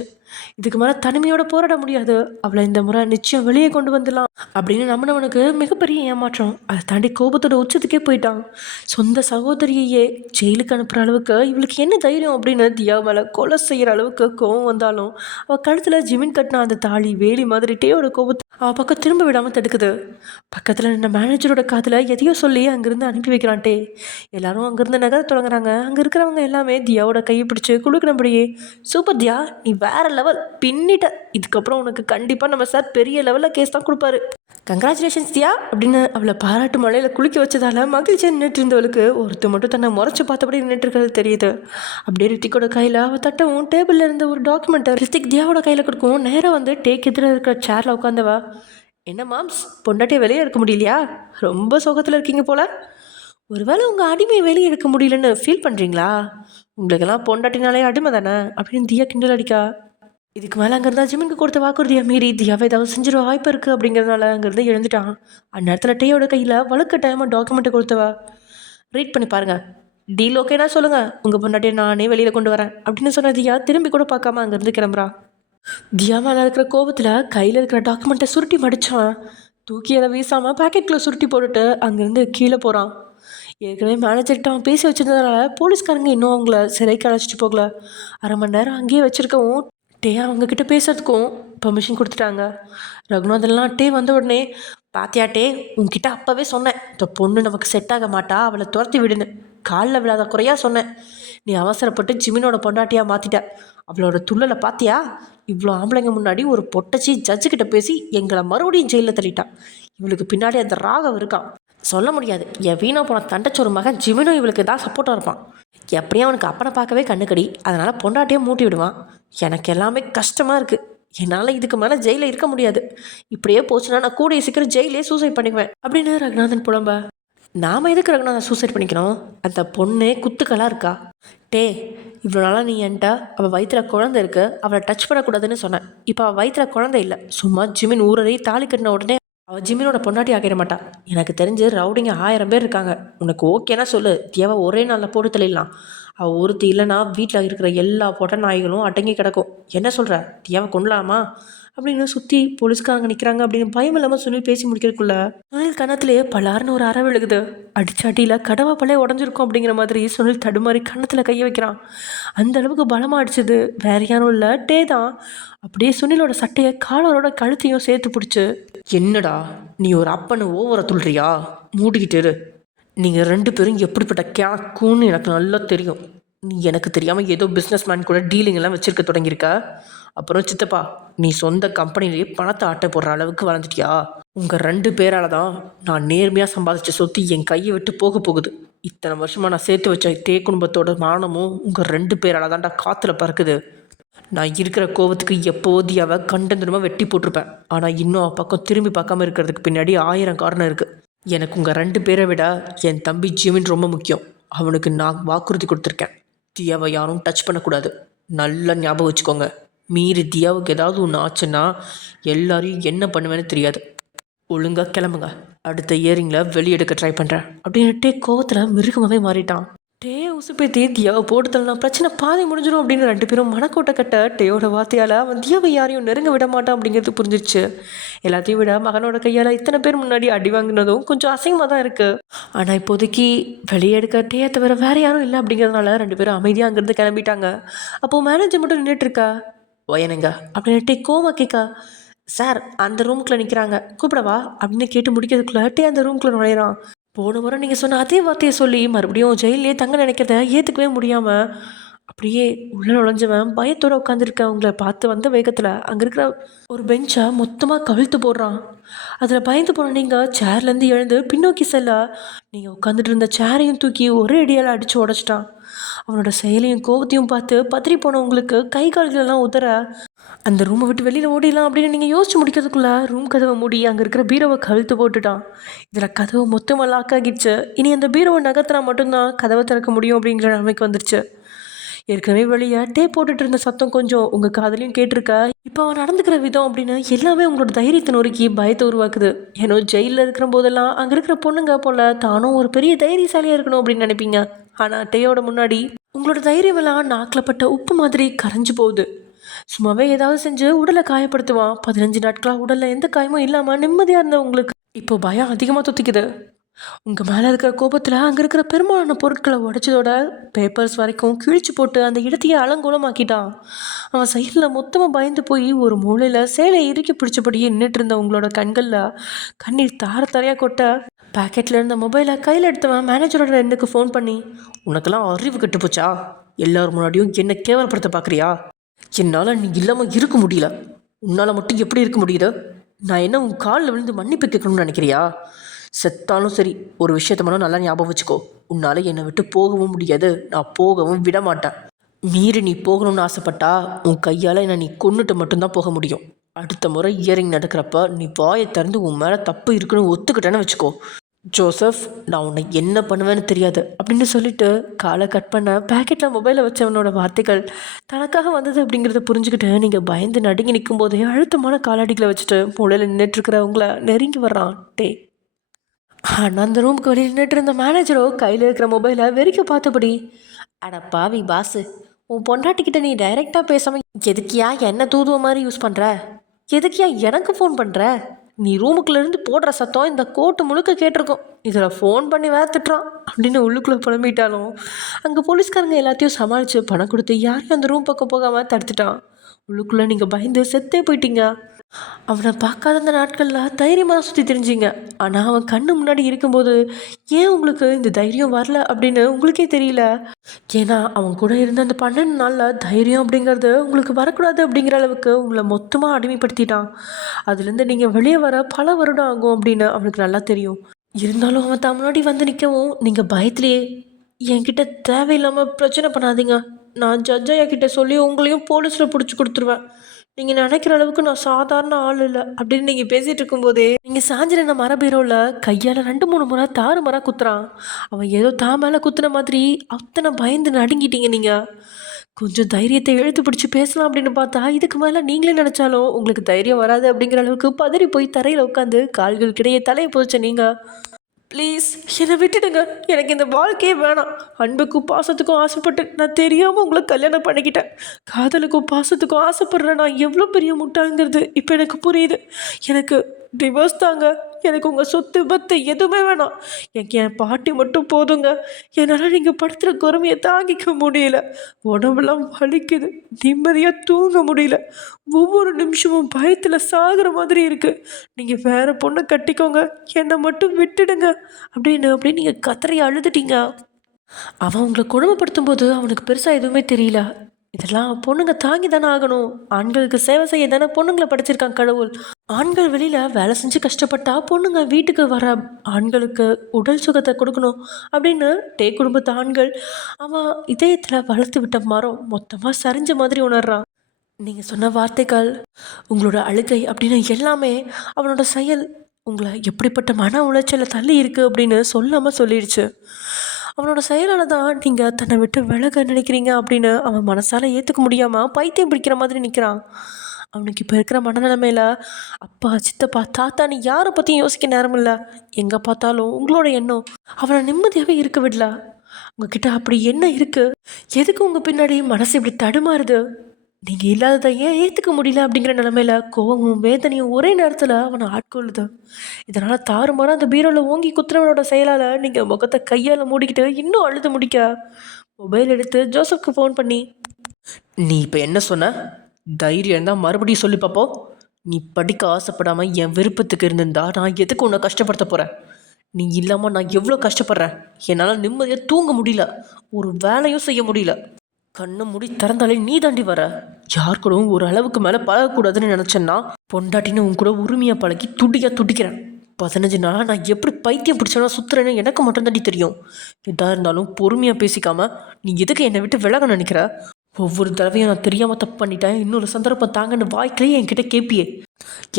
இதுக்கு மேலே தனிமையோட போராட முடியாது, அவளை இந்த முறை நிச்சயம் வெளியே கொண்டு வந்துடலாம் அப்படின்னு நம்பினவனுக்கு மிகப்பெரிய ஏமாற்றம். அதை தாண்டி கோபத்தோட உச்சத்துக்கே போயிட்டான். சொந்த சகோதரியையே ஜெயிலுக்கு அனுப்புகிற அளவுக்கு இவளுக்கு என்ன தைரியம் அப்படின்னு தியா மேலே கொலை செய்கிற அளவுக்கு கோபம் வந்தாலும் அவள் கழுத்தில் ஜிமின் கட்டின அந்த தாலி வேலி மாதிரி டேயோட கோபத்தை அவள் பக்கம் திரும்ப விடாமல் தடுக்குது. பக்கத்தில் நின்ற மேனேஜரோட காதில் எதையோ சொல்லி அங்கேருந்து அனுப்பி வைக்கிறான்ட்டே. எல்லாரும் அங்கேருந்து நகர தொடங்குறாங்க. அங்கே இருக்கிறவங்க எல்லாமே தியாவோட கையை பிடிச்சி குழுக்கினபடியே, சூப்பர் தியா, நீ வேற லெவல் பின்னிட்ட, இதுக்கப்புறம் உனக்கு கண்டிப்பாக நம்ம சார் பெரிய லெவலில் கேஸ் தான் கொடுப்பாரு, கங்க்ராச்சுலேஷன்ஸ் தியா அப்படின்னு அவளை பாராட்டு மலையில் குளிக்க வச்சதால மகிழ்ச்சியாக நின்றுட்டு இருந்தவளுக்கு ஒருத்தர் மட்டும் தன்னை முறைச்சி பார்த்தபடி நின்றுட்டு இருக்கிறது தெரியுது. அப்படியே ரித்திக்கோட கையில் அவள் தட்டவும் டேபிளில் இருந்த ஒரு டாக்குமெண்ட்டை ரித்திக் தியாவோட கையில் கொடுக்கவும் நேராக டேக் எதிராக இருக்கிற சேரில் உட்காந்தவா, என்ன மாம்ஸ், பொண்டாட்டியை வெளியே எடுக்க முடியலையா? ரொம்ப சோகத்தில் இருக்கீங்க போல. ஒருவேளை உங்கள் அடிமையை வெளியே எடுக்க முடியலன்னு ஃபீல் பண்ணுறீங்களா? உங்களுக்கெல்லாம் பொண்டாட்டினாலே அடிமை தானே அப்படின்னு தியா கிண்டல் அடிக்கா. இதுக்கு மேலே அங்கேருந்தா ஜிமினுக்கு கொடுத்த வாக்குறுதியை மீறி தியாவை ஏதாவது செஞ்சிட வாய்ப்பு இருக்குது அப்படிங்கிறதுனால அங்கேருந்து எழுந்துட்டான். அந்நேரத்தில் டேயோட கையில் வழக்கு டைமாக டாக்குமெண்ட்டை கொடுத்தவா, ரீட் பண்ணி பாருங்கள், டீல் ஓகேனா சொல்லுங்கள், உங்கள் பொண்டாட்டியை நானே வெளியில் கொண்டு வரேன் அப்படின்னு சொன்ன தியா திரும்பி கூட பார்க்காம அங்கேருந்து கிளம்புறா. தியா மேலே இருக்கிற கோபத்தில் கையில் இருக்கிற டாக்குமெண்ட்டை சுருட்டி மடித்தான். தூக்கி அதை வீசாமல் பேக்கெட்டில் சுருட்டி போட்டுட்டு அங்கேருந்து கீழே போகிறான். ஏற்கனவே மேனேஜர்கிட்ட அவன் பேசி வச்சிருந்ததுனால போலீஸ்காரங்க இன்னும் அவங்கள சிறைக்கு அழைச்சிட்டு போகல. அரை மணி நேரம் அங்கேயே வச்சுருக்கவும் டே அவங்கக்கிட்ட பேசுறதுக்கும் பெர்மிஷன் கொடுத்துட்டாங்க. ரகுநாதன்லாம் டே வந்த உடனே, பாத்தியா டே, உன்கிட்ட அப்போவே சொன்னேன், இந்த பொண்ணு நமக்கு செட் ஆக மாட்டா, அவளை துரத்தி விடுன்னு. காலில் விழாத குறையாக சொன்னேன். நீ அவசரப்பட்டு ஜிமினோட பொண்டாட்டியாக மாற்றிட்ட. அவளோட துள்ளலை பார்த்தியா? இவ்வளோ ஆம்பளைங்க முன்னாடி ஒரு பொட்டச்சி ஜட்ஜுக்கிட்ட பேசி எங்களை மறுபடியும் ஜெயிலில் தள்ளிட்டா. இவளுக்கு பின்னாடி அந்த ராகவ் இருக்கான், சொல்ல முடியாது. என் வீணா போன தண்டச்சோறு மகன் ஜிமினோ இவளுக்கு தான் சப்போர்ட்டாக இருப்பான். எப்படியும் அவனுக்கு அப்பனை பார்க்கவே கண்ணுக்கடி, அதனால் பொண்டாட்டியே மூட்டி விடுவான். எனக்கு எல்லாமே கஷ்டமாக இருக்குது. என்னால் இதுக்கு மேலே ஜெயிலில் இருக்க முடியாது. இப்படியே போச்சுன்னா நான் கூடிய சீக்கிரம் ஜெயிலே சூசைட் பண்ணிக்குவேன் அப்படின்னு ரகுநாதன் புலம்ப. நாம் எதுக்கு ரகுநாதன் சூசைட் பண்ணிக்கணும்? அந்த பொண்ணே குத்துக்களாக இருக்கா. டே, இவ்வளோ நாளாக நீ என்கிட்ட அவள் வயிற்றில் குழந்தை இருக்கு, அவளை டச் பண்ணக்கூடாதுன்னு சொன்னேன். இப்போ அவள் வயிற்றில் குழந்தை இல்லை, சும்மா ஜிமின் ஊரறி தாலி கட்டின உடனே அவள் ஜிமினோட பொண்டாட்டி ஆகிட மாட்டா. எனக்கு தெரிஞ்சு ரவுடிங்க 1000 பேர் இருக்காங்க. உனக்கு ஓகேனா சொல்லு, தேவை ஒரே நாளில் போட்டு தள்ளிடலாம். அவள் ஒருத்தி இல்லைனா வீட்டில் இருக்கிற எல்லா பொட்ட நாய்களும் அடங்கி கிடக்கும். என்ன சொல்கிற, தேவை கொண்டலாமா அப்படின்னு சுற்றி போலீஸ்காரங்க நிற்கிறாங்க அப்படின்னு பயம் இல்லாமல் சுனில் பேசி முடிக்கிறதுக்குள்ள சுனில் கன்னத்திலேயே பலார்னு ஒரு அற விழுகுது. அடிச்சாட்டியில் கடவா பழைய உடஞ்சிருக்கும் அப்படிங்கிற மாதிரி சுனில் தடுமாறி கன்னத்தில் கையை வைக்கிறான். அந்த அளவுக்கு பலமாக அடிச்சது வேற யாரும் இல்லை, டே தான். அப்படியே சுனிலோட சட்டையை காலரோட கழுத்தையும் சேர்த்து பிடிச்சி, என்னடா நீ ஒரு அப்பன்னு ஓவரை துள்றியா? மூடிக்கிட்டு நீங்கள் 2 பேரும் எப்படிப்பட்ட கேக்குன்னு எனக்கு நல்லா தெரியும். நீ எனக்கு தெரியாமல் ஏதோ பிஸ்னஸ் மேன் கூட டீலிங் எல்லாம் வச்சுருக்க தொடங்கியிருக்க. அப்புறம் சித்தப்பா, நீ சொந்த கம்பெனிலேயே பணத்தை ஆட்டை போடுற அளவுக்கு வளர்ந்துட்டியா? உங்கள் 2 பேரால் தான் நான் நேர்மையாக சம்பாதிச்ச சொத்து என் கையை விட்டு போக போகுது. இத்தனை வருஷமாக நான் சேர்த்து வச்ச குடும்பத்தோட மானமும் உங்கள் 2 பேரால் தான்டா காற்றுல பறக்குது. நான் இருக்கிற கோவத்துக்கு எப்போது தியாவை கண்டந்துரமாக வெட்டி போட்டிருப்பேன். ஆனால் இன்னும் பக்கம் திரும்பி பார்க்காம இருக்கிறதுக்கு பின்னாடி 1000 காரணம் இருக்குது. எனக்கு உங்கள் 2 பேரை விட என் தம்பி ஜிமின் ரொம்ப முக்கியம். அவனுக்கு நான் வாக்குறுதி கொடுத்துருக்கேன். தியாவை யாரும் டச் பண்ணக்கூடாது. நல்லா ஞாபகம் வச்சுக்கோங்க. மீறி தியாவுக்கு ஏதாவது ஒன்று ஆச்சுன்னா எல்லாரையும் என்ன பண்ணுவேன்னு தெரியாது. ஒழுங்காக கிளம்புங்க. அடுத்த இயரிங்கில் வெளியெடுக்க ட்ரை பண்ணுறேன் அப்படின்னுட்டே கோவத்தில் மிருகமாகவே மாறிட்டான். டே உசுப்பேத்தி தியாவை போட்டு தள்ளலாம், பிரச்சனை பாதி முடிஞ்சிடும் அப்படின்னு 2 பேரும் மனக்கோட்டை கட்ட டேயோட வார்த்தையால் அவன் தியாவை யாரையும் நெருங்க விட மாட்டான் அப்படிங்கிறது புரிஞ்சிருச்சு. எல்லாத்தையும் விட மகனோட கையால் இத்தனை பேர் முன்னாடி அடி வாங்கினதும் கொஞ்சம் அசிங்கமாக தான் இருக்குது. ஆனால் இப்போதைக்கு வெளியே எடுக்க டேயை தவிர வேறு யாரும் இல்லை அப்படிங்கிறதுனால 2 பேரும் அமைதியாக அங்கேருந்து கிளம்பிட்டாங்க. அப்போது மேனேஜர் மட்டும் நின்றுட்டுருக்கா. ஓயனுங்க அப்படின்னு டே கோமா கேட்கா. சார் அந்த ரூமுக்குள்ளே நிற்கிறாங்க, கூப்பிடவா அப்படின்னு கேட்டு முடிக்கிறதுக்குள்ள டே அந்த ரூமுக்குள்ளே நுழையிறான். போன முறை நீங்கள் சொன்ன அதே வார்த்தையை சொல்லி மறுபடியும் ஜெயிலே தங்க நினைக்கிறத ஏற்றுக்கவே முடியாமல் அப்படியே உள்ளே நுழைஞ்சவன் பயத்தோடு உட்காந்துருக்க அவங்கள பார்த்து வந்த வேகத்தில் அங்கே இருக்கிற ஒரு பெஞ்சை மொத்தமாக கவிழ்த்து போடுறான். அதில் பயந்து போன நீங்கள் சேர்லேருந்து எழுந்து பின்னோக்கி செல்ல நீங்கள் உட்காந்துட்டு இருந்த சேரையும் தூக்கி ஒரே அடியால் அடித்து உடச்சிட்டான். அவனோட செயலையும் கோவத்தையும் பார்த்து பத்திரி போனவங்களுக்கு கை கால்களெல்லாம் உதற அந்த ரூமை விட்டு வெளியில் ஓடிடலாம் அப்படின்னு நீங்கள் யோசிச்சு முடிக்கிறதுக்குள்ளே ரூம் கதவை மூடி அங்கே இருக்கிற பீரோவை கழுத்து போட்டுட்டான். இதில் கதவு மொத்தமாக லாக் ஆகிடுச்சு. இனி அந்த பீரோவை நகர்த்தினா மட்டும்தான் கதவை திறக்க முடியும் அப்படிங்கிற நிலைமைக்கு வந்துருச்சு. ஏற்கனவே வெளியே டே போட்டுட்டு இருந்த சத்தம் கொஞ்சம் உங்கள் காதலையும் கேட்டிருக்க. இப்போ அவன் நடந்துக்கிற விதம் அப்படின்னு எல்லாமே உங்களோட தைரியத்தை நொறுக்கி பயத்தை உருவாக்குது. ஏன்னோ ஜெயிலில் இருக்கிற போதெல்லாம் அங்கே இருக்கிற பொண்ணுங்க போல் தானும் ஒரு பெரிய தைரியசாலியாக இருக்கணும் அப்படின்னு நினைப்பீங்க. ஆனால் டேயோட முன்னாடி உங்களோட தைரியமெல்லாம் நாக்கில் பட்ட உப்பு மாதிரி கரைஞ்சு போகுது. சும்மாவே ஏதாவது செஞ்சு உடலை காயப்படுத்துவான். 15 நாட்களாக உடலில் எந்த காயமும் இல்லாமல் நிம்மதியாக இருந்த உங்களுக்கு இப்போ பயம் அதிகமாக தொத்திக்குது. உங்கள் மேலே இருக்கிற கோபத்தில் அங்கே இருக்கிற பெரும்பாலான பொருட்களை உடைச்சதோட பேப்பர்ஸ் வரைக்கும் கிழிச்சு போட்டு அந்த இடத்தையே அலங்கோலமாக்கிட்டான். அவன் சைடில் மொத்தமாக பயந்து போய் ஒரு மூலையில் சேலை இறுக்கி பிடிச்சபடியே நின்றுட்டு இருந்த உங்களோட கண்களில் கண்ணீர் தார தரையாக கொட்ட பேக்கெட்டில் இருந்த மொபைலை கையில் எடுத்தவன் மேனேஜரோட ரெண்டுக்கு ஃபோன் பண்ணி, உனக்கெல்லாம் அறிவு கெட்டு போச்சா? எல்லாரும் முன்னாடியும் என்ன கேவலப்படுத்த பார்க்குறியா? என்னால் நீ இல்லாமல் இருக்க முடியல. உன்னால் மட்டும் எப்படி இருக்க முடியுது? நான் என்ன உன் காலில் விழுந்து மன்னிப்பு கேட்கணும்னு நினைக்கிறியா? செத்தாலும் சரி, ஒரு விஷயத்த மட்டும் நல்லா ஞாபகம் வச்சுக்கோ. உன்னால் என்னை விட்டு போகவும் முடியாது, நான் போகவும் விட மாட்டேன். மீறி நீ போகணும்னு ஆசைப்பட்டா உன் கையால் என்னை நீ கொன்னுட்டு மட்டும்தான் போக முடியும். அடுத்த முறை இயரிங் நடக்கிறப்ப நீ வாயை திறந்து உன் மேலே தப்பு இருக்குன்னு ஒத்துக்கிட்டேன்னு வச்சுக்கோ. ஜோசப், நான் உன்னை என்ன பண்ணுவேன்னு தெரியாது அப்படின்னு சொல்லிட்டு காலை கட் பண்ண பேக்கெட்டில் மொபைலை வச்சவனோட வார்த்தைகள் தனக்காக வந்தது அப்படிங்கிறத புரிஞ்சுக்கிட்டு நீங்கள் பயந்து நடுங்கி நிற்கும் போதே அழுத்தமான காலடிகளை வச்சுட்டு மூலையில் நின்றுட்டுருக்கிறவங்கள நெருங்கி வர்றான் டே. ஆனால் அந்த ரூமுக்கு வெளியே நின்றுட்டு இருந்த மேனேஜரோ கையில் இருக்கிற மொபைலை வெறிக்க பார்த்தபடி, அட பாவி பாஸு, உன் பொண்டாட்டிக்கிட்ட நீ டைரெக்டாக பேசாமல் எதுக்கியா என்ன தூதுவ மாதிரி யூஸ் பண்ணுற? எதுக்கியா எனக்கு ஃபோன் பண்ணுற? நீ ரூமுக்குள்ளேருந்து போடுற சத்தம் இந்த கோட்டு முழுக்க கேட்டிருக்கோம். இதில் ஃபோன் பண்ணி வேற திட்டுறான் அப்படின்னு உள்ளுக்குள்ளே புலம்பிட்டாலும் அங்கே போலீஸ்காரங்க எல்லாத்தையும் சமாளித்து பணம் கொடுத்து யாரையும் அந்த ரூம் பக்கம் போகாமல் தடுத்துட்டான். உள்ளுக்குள்ளே நீங்கள் பயந்து செத்தே போயிட்டீங்க. அவனை பார்க்காத அந்த நாட்களில் தைரியமாக சுற்றி தெரிஞ்சிங்க. ஆனால் அவன் கண்ணு முன்னாடி இருக்கும்போது ஏன் உங்களுக்கு இந்த தைரியம் வரல அப்படின்னு உங்களுக்கே தெரியல. ஏன்னா அவன் கூட இருந்த அந்த 12 நாளில் தைரியம் அப்படிங்கிறது உங்களுக்கு வரக்கூடாது அப்படிங்கிற அளவுக்கு உங்களை மொத்தமாக அடிமைப்படுத்திட்டான். அதுலேருந்து நீங்கள் வெளியே வர பல வருடம் ஆகும் அப்படின்னு அவனுக்கு நல்லா தெரியும். இருந்தாலும் அவன் தான் முன்னாடி வந்து நிற்கவும் நீங்கள் பயத்திலேயே, என்கிட்ட தேவையில்லாமல் பிரச்சனை பண்ணாதீங்க, நான் ஜட்ஜையா கிட்ட சொல்லி உங்களையும் போலீஸில் பிடிச்சி கொடுத்துருவேன், நீங்கள் நினைக்கிற அளவுக்கு நான் சாதாரண ஆள் இல்லை அப்படின்னு நீங்கள் பேசிகிட்டு இருக்கும்போதே நீங்கள் சாஞ்சிருந்த மரபீரோவில் கையால் 2-3 முறை தாறு மரம் குத்துறான். அவன் ஏதோ தான் மேலே குத்துன மாதிரி அத்தனை பயந்து நடுங்கிட்டீங்க. நீங்கள் கொஞ்சம் தைரியத்தை இழுத்து பிடிச்சி பேசலாம் அப்படின்னு பார்த்தா இதுக்கு மேலே நீங்களே நினச்சாலும் உங்களுக்கு தைரியம் வராது அப்படிங்கிற அளவுக்கு பதறி போய் தரையில் உட்காந்து கால்களுக்கிடையே தலையை போச்ச நீங்கள். ப்ளீஸ் என்னை விட்டுடுங்க, எனக்கு இந்த வாழ்க்கையே வேணாம். அன்புக்கும் பாசத்துக்கும் ஆசைப்பட்டு நான் தெரியாமல் உங்களை கல்யாணம் பண்ணிக்கிட்டேன். காதலுக்கும் பாசத்துக்கும் ஆசைப்படுறேன் நான் எவ்வளோ பெரிய முட்டாங்கிறது இப்போ எனக்கு புரியுது. எனக்கு டிவோர்ஸ் தாங்க. எனக்கு உங்கள் சொத்து பத்து எதுவுமே வேணாம். எனக்கு என் பாட்டி மட்டும் போதுங்க. என்னால் நீங்கள் படுத்துகிற குறமையை தாங்கிக்க முடியல. உடம்பெல்லாம் வலிக்குது. நிம்மதியாக தூங்க முடியல. ஒவ்வொரு நிமிஷமும் பயத்தில் சாகிற மாதிரி இருக்குது. நீங்கள் வேறு பொண்ணை கட்டிக்கோங்க, என்னை மட்டும் விட்டுடுங்க அப்படின்னு நீங்கள் கத்தறி அழுதுட்டீங்க. அவன் உங்களை கொடுமைப்படுத்தும் போது அவனுக்கு பெருசாக எதுவுமே தெரியல. இதெல்லாம் பொண்ணுங்க தாங்கி தானே ஆகணும். ஆண்களுக்கு சேவை செய்ய தானே பொண்ணுங்களை படைச்சிருக்கான் கடவுள். ஆண்கள் வெளியில் வேலை செஞ்சு கஷ்டப்பட்டா பொண்ணுங்க வீட்டுக்கு வர ஆண்களுக்கு உடல் சுகத்தை கொடுக்கணும் அப்படின்னு டே குடும்பத்து ஆண்கள் அவன் இதயத்தில் வளர்த்து விட்ட மரம் மொத்தமாக சரிஞ்ச மாதிரி உணர்றான். நீங்கள் சொன்ன வார்த்தைகள், உங்களோட அழுகை அப்படின்னு எல்லாமே அவனோட செயல் உங்களை எப்படிப்பட்ட மன உளைச்சலில் தள்ளி இருக்குது அப்படின்னு சொல்லாமல் சொல்லிடுச்சு. அவனோட செயலால் தான் நீங்கள் தன்னை விட்டு விலக நினைக்கிறீங்க அப்படின்னு அவன் மனசால் ஏற்றுக்க முடியாமல் பைத்தியம் பிடிக்கிற மாதிரி நிற்கிறான். அவனுக்கு இப்போ இருக்கிற மனநிலைமையில் அப்பா, சித்தப்பா, தாத்தான்னு யாரை பற்றியும் யோசிக்க நேரம் இல்லை. எங்கே பார்த்தாலும் உங்களோட எண்ணம் அவனை நிம்மதியாகவே இருக்க விடல. உங்ககிட்ட அப்படி என்ன இருக்குது? எதுக்கு உங்கள் பின்னாடி மனசு இப்படி தடுமாறுது? நீங்கள் இல்லாததை ஏன் ஏற்றுக்க முடியல அப்படிங்கிற நிலமையில கோவமும் வேதனையும் ஒரே நேரத்தில் அவனை ஆட்கொள்ளுது. இதனால் தாறுமாறாக அந்த பீரோவில் ஓங்கி குத்துறவனோட செயலால் நீங்கள் முகத்தை கையால் மூடிக்கிட்டு இன்னும் அழுது முடிக்க மொபைல் எடுத்து ஜோசப்க்கு ஃபோன் பண்ணி, நீ இப்போ என்ன சொன்ன? தைரியம் இருந்தால் மறுபடியும் சொல்லி பார்ப்போம். நீ படிக்க ஆசைப்படாமல் என் விருப்பத்துக்கு இருந்திருந்தா நான் எதுக்கு உன்னை கஷ்டப்படுத்த போகிறேன்? நீ இல்லாமல் நான் எவ்வளோ கஷ்டப்படுறேன். என்னால் நிம்மதியாக தூங்க முடியல, ஒரு வேலையும் செய்ய முடியல. கண்ணை மூடி திறந்தாலே நீ தாண்டி வர. யார் கூடவும் ஒரு அளவுக்கு மேலே பழகக்கூடாதுன்னு நினச்சேன்னா பொண்டாட்டின்னு உன் கூட உரிமையாக பழகி துடிக்கிறேன். 15 நாளாக நான் எப்படி பைத்தியம் பிடிச்சனா சுற்றுறேன்னு எனக்கு மட்டும் தாண்டி தெரியும். எதாக இருந்தாலும் பொறுமையாக பேசிக்காம நீ எதுக்கு என்னை விட்டு விலக நினைக்கிற? ஒவ்வொரு தடவையும் நான் தெரியாமல் தப்பு பண்ணிட்டேன், இன்னொரு சந்தர்ப்பம் தாங்கன்னு வாய்க்கிலேயே என்கிட்ட கேட்பியே.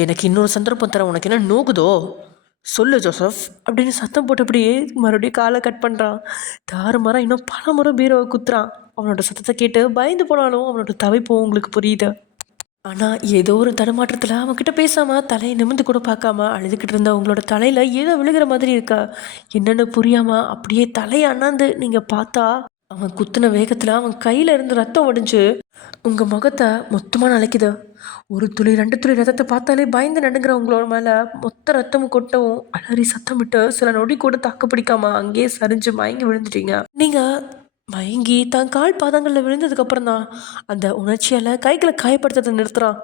எனக்கு இன்னொரு சந்தர்ப்பம் தர உனக்கு என்ன நோகுதோ சொல்லு ஜோசப் அப்படின்னு சத்தம் போட்டபடியே மறுபடியும் காலை கட் பண்ணுறான். தாறுமாறாக இன்னும் பல முறை பீரோவை குத்துறான். அவனோட சத்தத்தை கேட்டு பயந்து போனாலும் அவனோட தவிப்பும் உங்களுக்கு புரியுது. ஆனால் ஏதோ ஒரு தடுமாற்றத்தில் அவன்கிட்ட பேசாமல் தலையை நிமிந்து கூட பார்க்காம அழுதுகிட்டு இருந்த உங்களோட தலையில் ஏதோ விழுகிற மாதிரி இருக்கா. என்னென்னு புரியாமல் அப்படியே தலையை அண்ணாந்து நீங்கள் பார்த்தா அவன் குத்துன வேகத்தில் அவன் கையில் இருந்து ரத்தம் ஒடிஞ்சு உங்கள் முகத்தை மொத்தமாக நனைக்குது. ஒரு துளி 2 துளி ரத்தத்தை பார்த்தாலே பயந்து நடுங்கிற உங்களோட மேலே மொத்த ரத்தமும் கொட்டவும் அலறி சத்தமிட்டு சில நொடி கூட தாக்கு பிடிக்காம அங்கேயே சரிஞ்சு மயங்கி விழுந்துட்டீங்க. நீங்கள் மயங்கி தான் கால் பாதங்களில் விழுந்ததுக்கப்புறம் தான் அந்த உணர்ச்சியால் கைகளை காயப்படுத்துறதை நிறுத்துகிறான்.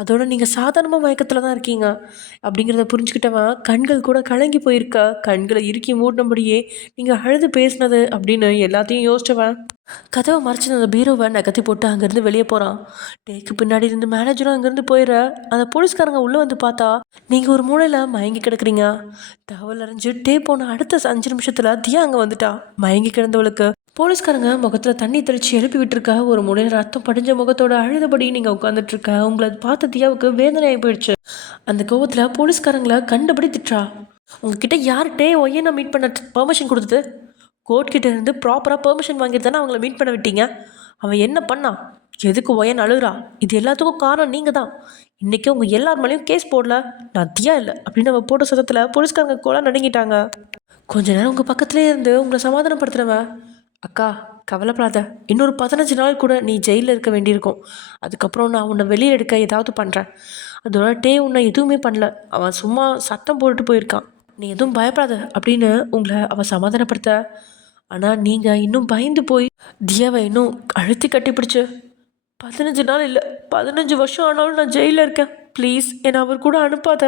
அதோட நீங்கள் சாதாரணமாக மயக்கத்தில் தான் இருக்கீங்க அப்படிங்கிறத புரிஞ்சுக்கிட்டவன் கண்கள் கூட கலங்கி போயிருக்க. கண்களை இறுக்கி மூடினபடியே நீங்கள் அழுது பேசினது அப்படின்னு எல்லாத்தையும் யோசிச்சவன் கதவை மறைச்சின அந்த பீரோவை நகர்த்தி போட்டு அங்கேருந்து வெளியே போகிறான். டேக்கு பின்னாடி இருந்து மேனேஜரும் அங்கேருந்து போயிடுற. அந்த போலீஸ்காரங்க உள்ளே வந்து பார்த்தா நீங்கள் ஒரு மூலையில் மயங்கி கிடக்குறீங்க. தகவல் அறிஞ்சு டே போன அடுத்த 5 நிமிஷத்தில் தியா அங்கே வந்துட்டா. மயங்கி கிடந்தவளுக்கு போலீஸ்காரங்க முகத்தில் தண்ணி தெளித்து எழுப்பி விட்டுருக்க. ஒரு மூலையில் ரத்தம் படிஞ்ச முகத்தோட அழுதபடி நீங்கள் உட்காந்துட்ருக்க. உங்களை பார்த்த தியாவுக்கு வேதனையாகி போயிடுச்சு. அந்த கோவத்தில் போலீஸ்காரங்களை கண்டபடி திட்டுறா. உங்ககிட்ட யார்கிட்டே ஒய்யனை மீட் பண்ண பெர்மிஷன் கொடுத்தது? கோர்ட்கிட்ட இருந்து ப்ராப்பராக பெர்மிஷன் வாங்கிட்டு தானே அவங்கள மீட் பண்ண விட்டீங்க. அவன் என்ன பண்ணான்? எதுக்கு ஒயன் அழுகிறா? இது எல்லாத்துக்கும் காரணம் நீங்கள் தான். இன்றைக்கி உங்கள் எல்லார் மேலேயும் கேஸ் போடல, நான் தியா இல்லை அப்படின்னு அவன் போட்ட சத்தத்தில் போலீஸ்காரங்க கூட நடுங்கிட்டாங்க. கொஞ்ச நேரம் உங்கள் பக்கத்துலேயே இருந்து உங்களை சமாதானப்படுத்துகிறவன், அக்கா கவலைப்படாத, இன்னொரு 15 நாள் கூட நீ ஜெயிலில் இருக்க வேண்டியிருக்கும். அதுக்கப்புறம் நான் உன்னை வெளியே எடுக்க ஏதாவது பண்ணுறேன். அதோட டே உன்னை எதுவுமே பண்ணல, அவன் சும்மா சத்தம் போட்டுட்டு போயிருக்கான், நீ எதுவும் பயப்படாத அப்படின்னு உங்களை அவன் சமாதானப்படுத்த. ஆனால் நீங்கள் இன்னும் பயந்து போய் தியாவை இன்னும் அழுத்தி கட்டிப்பிடிச்சு 15 நாள் இல்லை 15 வருஷம் ஆனாலும் நான் ஜெயிலில் இருக்கேன், ப்ளீஸ் என்னை அவர் கூட அனுப்பாத,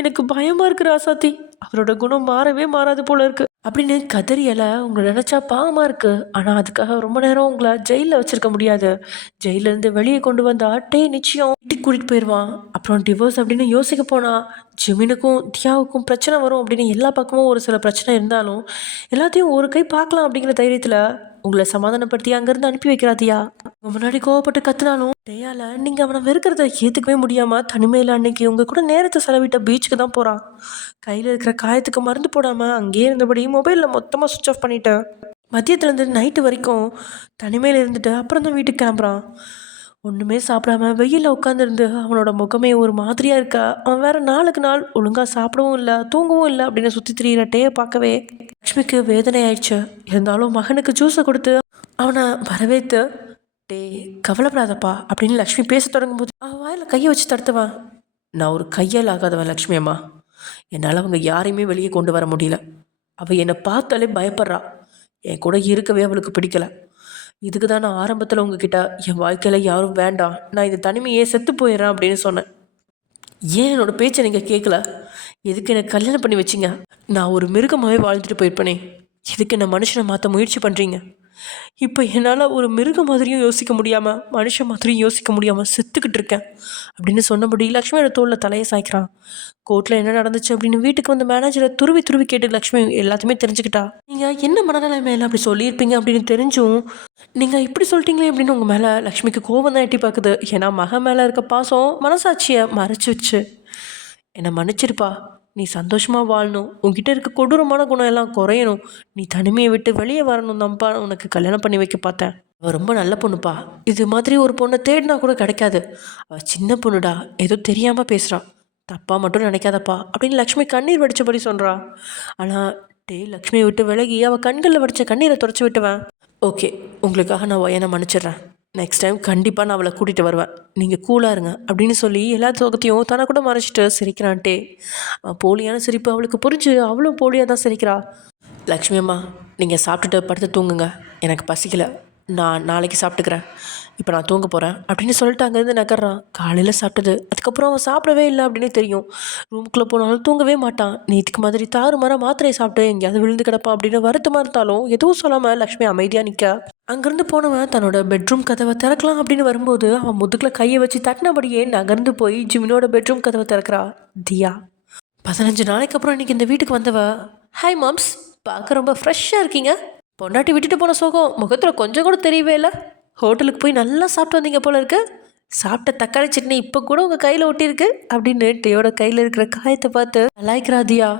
எனக்கு பயமாக இருக்கிற ஆசாத்தி, அவரோட குணம் மாறவே மாறாது போல இருக்குது அப்படின்னு கதறியலை. உங்களை நினச்சா பாவமாக இருக்குது. ஆனால் அதுக்காக ரொம்ப நேரம் உங்களை ஜெயிலில் வச்சுருக்க முடியாது. ஜெயிலேருந்து வெளியே கொண்டு வந்தா டே நிச்சயம் வீட்டுக்கு கூட்டிகிட்டு போயிடுவான். அப்புறம் டிவோர்ஸ் அப்படின்னு யோசிக்க போனால் ஜிமினுக்கும் தியாவுக்கும் பிரச்சனை வரும் அப்படின்னு எல்லா பக்கமும் ஒரு சில பிரச்சனை இருந்தாலும் எல்லாத்தையும் ஒரு கை பார்க்கலாம் அப்படிங்கிற தைரியத்தில் உங்களை சமாதானப்படுத்தி அங்கேருந்து அனுப்பி வைக்கிறாதியா. முன்னாடி கோவப்பட்டு கத்துனாலும் டேயால் நீங்கள் அவனை வெறுக்கிறத ஏற்றுக்கவே முடியாமல் தனிமையில் அன்னைக்கு உங்கள் கூட நேரத்தை செலவிட்ட பீச்சுக்கு தான் போகிறான். கையில் இருக்கிற காயத்துக்கு மருந்து போடாமல் அங்கேயே இருந்தபடி மொபைலில் மொத்தமாக சுவிட்ச் ஆஃப் பண்ணிட்டேன். மதியத்துலேருந்து நைட்டு வரைக்கும் தனிமையில் இருந்துட்டு அப்புறம் தான் வீட்டுக்கு கிளம்புறான். ஒன்றுமே சாப்பிடாம வெயிலில் உட்காந்துருந்து அவனோட முகமே ஒரு மாதிரியாக இருக்கா. அவன் வேறு நாளுக்கு நாள் ஒழுங்காக சாப்பிடவும் இல்லை தூங்கவும் இல்லை அப்படின்னு சுற்றி திரியிற டேயை பார்க்கவே லக்ஷ்மிக்கு வேதனை ஆயிடுச்சு. இருந்தாலும் மகனுக்கு ஜூஸை கொடுத்து அவனை வரவேற்று டே கவலைப்படாதப்பா அப்படின்னு லக்ஷ்மி பேச தொடங்கும் போது அவன் வாயில் கையை வச்சு தடுத்துவான். நான் ஒரு கையால் ஆகாதவன் லக்ஷ்மி அம்மா, என்னால் அவங்க யாரையுமே வெளியே கொண்டு வர முடியல. அவள் என்னை பார்த்தாலே பயப்படுறா. என் கூட இருக்கவே அவளுக்கு பிடிக்கல. இதுக்கு தான் நான் ஆரம்பத்தில் உங்ககிட்ட என் வாழ்க்கையில் யாரும் வேண்டாம், நான் இந்த தனிமையே செத்து போயிடுறேன் அப்படின்னு சொன்னேன். ஏன் என்னோடய பேச்சை நீங்கள் கேட்கல? எதுக்கு எனக்கு கல்யாணம் பண்ணி வச்சிங்க? நான் ஒரு மிருகமாகவே வாழ்ந்துட்டு போயிருப்பேனே. எதுக்கு என்ன மனுஷனை மாற்ற முயற்சி பண்ணுறீங்க? இப்போ என்னால் ஒரு மிருகம் மாதிரியும் யோசிக்க முடியாமல் மனுஷன் மாதிரியும் யோசிக்க முடியாமல் செத்துக்கிட்டு இருக்கேன் அப்படின்னு சொன்னபடி லக்ஷ்மியோட தோளில் தலையை சாய்க்கிறான். கோர்ட்டில் என்ன நடந்துச்சு அப்படின்னு வீட்டுக்கு வந்து மேனேஜரை துருவி துருவி கேட்டு லக்ஷ்மி எல்லாத்தையுமே தெரிஞ்சுக்கிட்டா. நீங்கள் என்ன மனநிலைமையில அப்படி சொல்லியிருப்பீங்க அப்படின்னு தெரிஞ்சும் நீங்கள் இப்படி சொல்லிட்டீங்களே அப்படின்னு உங்கள் மேலே லக்ஷ்மிக்கு கோபம் தான் எட்டி பார்க்குது. ஏன்னா மகன் மேலே இருக்க பாசம் மனசாட்சியை மறைச்சி வச்சு. என்னை மன்னிச்சிருப்பா, நீ சந்தோஷமாக வாழணும், உங்ககிட்ட இருக்க கொடூரமான குணம் எல்லாம் குறையணும், நீ தனிமையை விட்டு வெளியே வரணும் தான்ப்பா உனக்கு கல்யாணம் பண்ணி வைக்க பார்த்தேன். அவள் ரொம்ப நல்ல பொண்ணுப்பா, இது மாதிரி ஒரு பொண்ணை தேடினா கூட கிடைக்காது. அவள் சின்ன பொண்ணுடா, ஏதோ தெரியாமல் பேசுகிறா, தப்பாக மட்டும் நினைக்காதப்பா அப்படின்னு லக்ஷ்மி கண்ணீர் வடித்தபடி சொல்கிறா. ஆனால் லக்ஷ்மியை விட்டு விலகி அவள் கண்களில் வடித்த கண்ணீரை துடைச்சி விட்டுவேன். ஓகே, உங்களுக்காக நான் என்னை மன்னிச்சிடுறேன். நெக்ஸ்ட் டைம் கண்டிப்பாக நான் அவளை கூட்டிகிட்டு வருவேன், நீங்கள் கூலாக இருங்க அப்படின்னு சொல்லி எல்லா சோகத்தையும் தன கூட மறைச்சிட்டு சிரிக்கிறான்ட்டே. போலியான சிரிப்பு அவளுக்கு புரிஞ்சு அவளும் போலியாக தான் சிரிக்கிறா. லக்ஷ்மி அம்மா, நீங்கள் சாப்பிட்டுட்டு படுத்து தூங்குங்க, எனக்கு பசிக்கலை, நான் நாளைக்கு சாப்பிட்டுக்கிறேன், இப்போ நான் தூங்க போகிறேன் அப்படின்னு சொல்லிட்டு அங்கேருந்து நகர்றான். காலையில் சாப்பிட்டது அதுக்கப்புறம் அவன் சாப்பிடவே இல்லை அப்படின்னு தெரியும். ரூமுக்குள்ளே போனாலும் தூங்கவே மாட்டான். நேற்றுக்கு மாதிரி தாறுமாற மாத்திரையை சாப்பிட்டு எங்கேயாவது விழுந்து கிடப்பான் அப்படின்னு வருத்தமாக இருந்தாலும் எதுவும் சொல்லாமல் லக்ஷ்மி அமைதியாக நிற்க. அங்கேருந்து போனவன் தன்னோட பெட்ரூம் கதவை திறக்கலாம் அப்படின்னு வரும்போது அவன் முதுகில் கையை வச்சு தட்டினபடியே நகர்ந்து போய் ஜிமினோட பெட்ரூம் கதவை திறக்கிறா. தியா 15 நாளைக்கு அப்புறம் இன்றைக்கி இந்த வீட்டுக்கு வந்தவ. ஹாய் மாம்ஸ், பார்க்க ரொம்ப ஃப்ரெஷ்ஷாக இருக்கீங்க. பொண்டாட்டி விட்டுட்டு போன சோகம் முகத்தில் கொஞ்சம் கூட தெரியவே இல்லை. ஹோட்டலுக்கு போய் நல்லா சாப்பிட்டு வந்தீங்க போல இருக்கு. சாப்பிட்ட தக்காளி சட்னி இப்போ கூட உங்கள் கையில் ஒட்டியிருக்கு அப்படின்னு டேயோட கையில் இருக்கிற காயத்தை பார்த்து நல்லாய்க்கிறா தியா.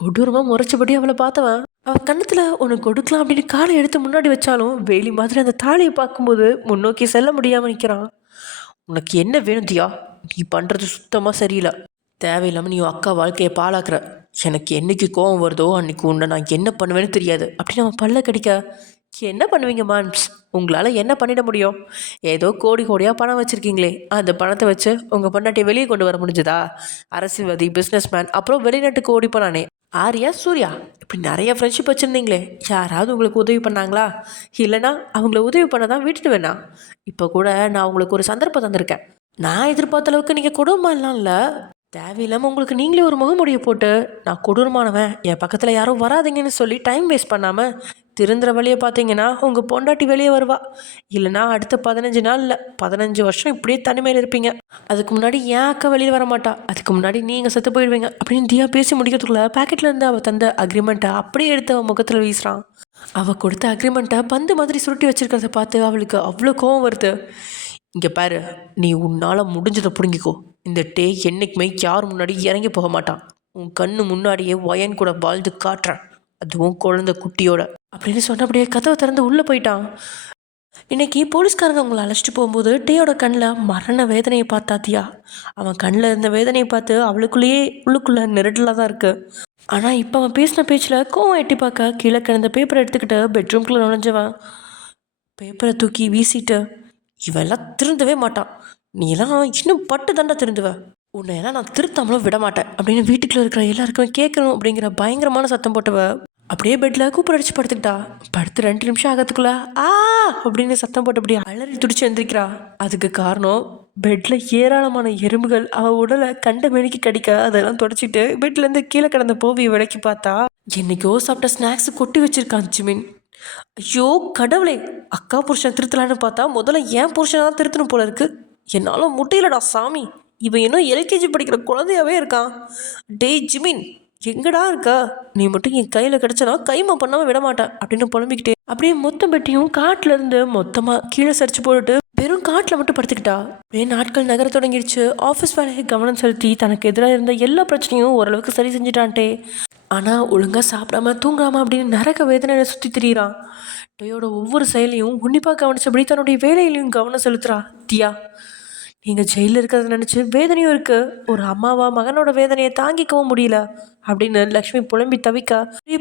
கொடூரமாக முறைச்சபடி அவளை பார்த்தவன் அவள் கண்ணத்தில் உனக்கு கொடுக்கலாம் அப்படின்னு காலை எடுத்து முன்னாடி வச்சாலும் வேலி மாதிரி அந்த தாலியை பார்க்கும்போது முன்னோக்கி செல்ல முடியாமல் நிற்கிறான். உனக்கு என்ன வேணும் தியா? நீ பண்ணுறது சுத்தமாக சரியில்லை. தேவையில்லாமல் நீ அக்கா வாழ்க்கையை பாழாக்குற. எனக்கு என்னைக்கு கோவம் வருதோ அன்றைக்கி உன்னை நான் என்ன பண்ணுவேன்னு தெரியாது அப்படின்னு அவன் பல்ல கடிக்க. என்ன பண்ணுவீங்க மான்ஸ்? உங்களால் என்ன பண்ணிட முடியும்? ஏதோ கோடி கோடியாக பணம் வச்சுருக்கீங்களே, அந்த பணத்தை வச்சு உங்கள் பொண்டாட்டியை வெளியே கொண்டு வர முடிஞ்சதா? அரசியல்வாதி, பிஸ்னஸ் மேன், அப்புறம் வெளிநாட்டுக்கு ஓடி போனானே ஆர்யா, சூர்யா, இப்படி நிறைய ஃப்ரெண்ட்ஷிப் வச்சுருந்தீங்களே, யாராவது உங்களுக்கு உதவி பண்ணாங்களா? இல்லைனா அவங்கள உதவி பண்ண தான் விட்டுட்டு வேணா. இப்போ கூட நான் உங்களுக்கு ஒரு சந்தர்ப்பம் தந்திருக்கேன். நான் எதிர்பார்த்த அளவுக்கு நீங்கள் குடும்பம்லாம் இல்லை. தேவையில்லாமல் உங்களுக்கு நீங்களே ஒரு முகமுடியை போட்டு நான் கொடூரமானவன், என் பக்கத்தில் யாரும் வராதிங்கன்னு சொல்லி டைம் வேஸ்ட் பண்ணாமல் திருந்துற வழியை பார்த்தீங்கன்னா உங்கள் பொண்டாட்டி வெளியே வருவா. இல்லைனா அடுத்த 15 நாள் இல்லை 15 வருஷம் இப்படியே தனிமையில் இருப்பீங்க. அதுக்கு முன்னாடி ஏன் அக்கா வெளியில் வர மாட்டா, அதுக்கு முன்னாடி நீங்கள் செத்து போயிடுவீங்க அப்படின்னு தியா பேசி முடிக்கிறதுக்குள்ள பேக்கெட்டில் இருந்து அவள் தந்த அக்ரிமெண்ட்டை அப்படியே எடுத்து அவன் முகத்தில் வீசுகிறான். அவள் கொடுத்த அக்ரிமெண்ட்டை பந்து மாதிரி சுருட்டி வச்சிருக்கிறத பார்த்து அவளுக்கு அவ்வளோ கோவம் வருது. இங்கே பாரு, நீ உன்னால் முடிஞ்சதை பிடுங்கிக்கோ. இந்த என்றைக்குமே யார் முன்னாடி இறங்கி போக மாட்டான். உன் கண்ணு முன்னாடியே ஒயன் கூட வாழ்ந்து காட்டுறேன், அதுவும் குழந்தை குட்டியோட அப்படின்னு சொன்னபடியே கதவை திறந்து உள்ளே போயிட்டான். இன்னைக்கு போலீஸ்காரங்க அவங்கள அழைச்சிட்டு போகும்போது டேயோட கண்ணில் மரண வேதனையை பார்த்தா தியா. அவன் கண்ணில் இருந்த வேதனையை பார்த்து அவளுக்குள்ளேயே உள்ளுக்குள்ளே நெருடலாக தான் இருக்குது. ஆனால் இப்போ அவன் பேசின பேச்சில் கோவம் எட்டி பார்க்க கீழே கிடந்த பேப்பரை எடுத்துக்கிட்டு பெட்ரூம்குள்ளே நுழைஞ்சவன் பேப்பரை தூக்கி வீசிட்டு, இவெல்லாம் திருந்தவே மாட்டான், நீ எல்லாம் இன்னும் பட்டு தண்டா திருந்துவ, உன்னை எல்லாம் நான் திருத்தாமலும் விட மாட்டேன் அப்படின்னு வீட்டுக்குள்ள இருக்கிற எல்லாருக்குமே கேட்கணும் அப்படிங்கிற பயங்கரமான சத்தம் போட்டவ அப்படியே பெட்டில் கூப்பிடடிச்சு படுத்துக்கிட்டா. படுத்து 2 நிமிஷம் ஆகிறதுக்குள்ள ஆ அப்படின்னு சத்தம் போட்டு அப்படியே அலறி துடிச்சு எழுந்திரிக்கிறா. அதுக்கு காரணம் பெட்டில் ஏராளமான எறும்புகள் அவள் உடலை கண்ட மேனிக்கு கடிக்க அதெல்லாம் தொடச்சிட்டு பெட்லேருந்து கீழே கிடந்த போவியை விளக்கி பார்த்தா என்னைக்கோ சாப்பிட்ட ஸ்நாக்ஸ் கொட்டி வச்சிருக்கான் ஜிமின். ஐயோ கடவுளே, அக்கா புருஷன் திருத்தலான்னு பார்த்தா முதல்ல ஏன் புருஷன் தான் திருத்தணும் போல இருக்கு. என்னால் முட்டையிலடா சாமி, இவன் இன்னும் எல்கேஜி படிக்கிற குழந்தையாவே இருக்கான். டேய் ஜிமின், எங்கடா இருக்கா? நீ மட்டும் என் கையில் கிடச்சனா கைமா பண்ணாமல் விட மாட்டேன் அப்படின்னு புலம்பிக்கிட்டே அப்படியே மொத்த பெட்டியும் காட்டில் இருந்து மொத்தமாக கீழே சரிச்சு போட்டுட்டு வெறும் காட்டில் மட்டும் படுத்துக்கிட்டா. அப்படியே நாட்கள் நகர தொடங்கிடுச்சு. ஆஃபீஸ் வேலையை கவனம் செலுத்தி தனக்கு எதிராக இருந்த எல்லா பிரச்சனையும் ஓரளவுக்கு சரி செஞ்சிட்டான்ட்டே. ஆனால் ஒழுங்காக சாப்பிடாம தூங்காமல் அப்படின்னு நரக வேதனையை சுற்றி திரியிறான். டேயோட ஒவ்வொரு செயலையும் உன்னிப்பாக கவனிச்சபடி தன்னுடைய வேலையிலையும் கவனம் செலுத்துறா தியா. நீங்கள் ஜெயிலில் இருக்கிறத நினச்சி வேதனையும் இருக்குது, ஒரு அம்மாவா மகனோட வேதனையை தாங்கிக்கவும் முடியல அப்படின்னு லக்ஷ்மி புலம்பி தவிக்க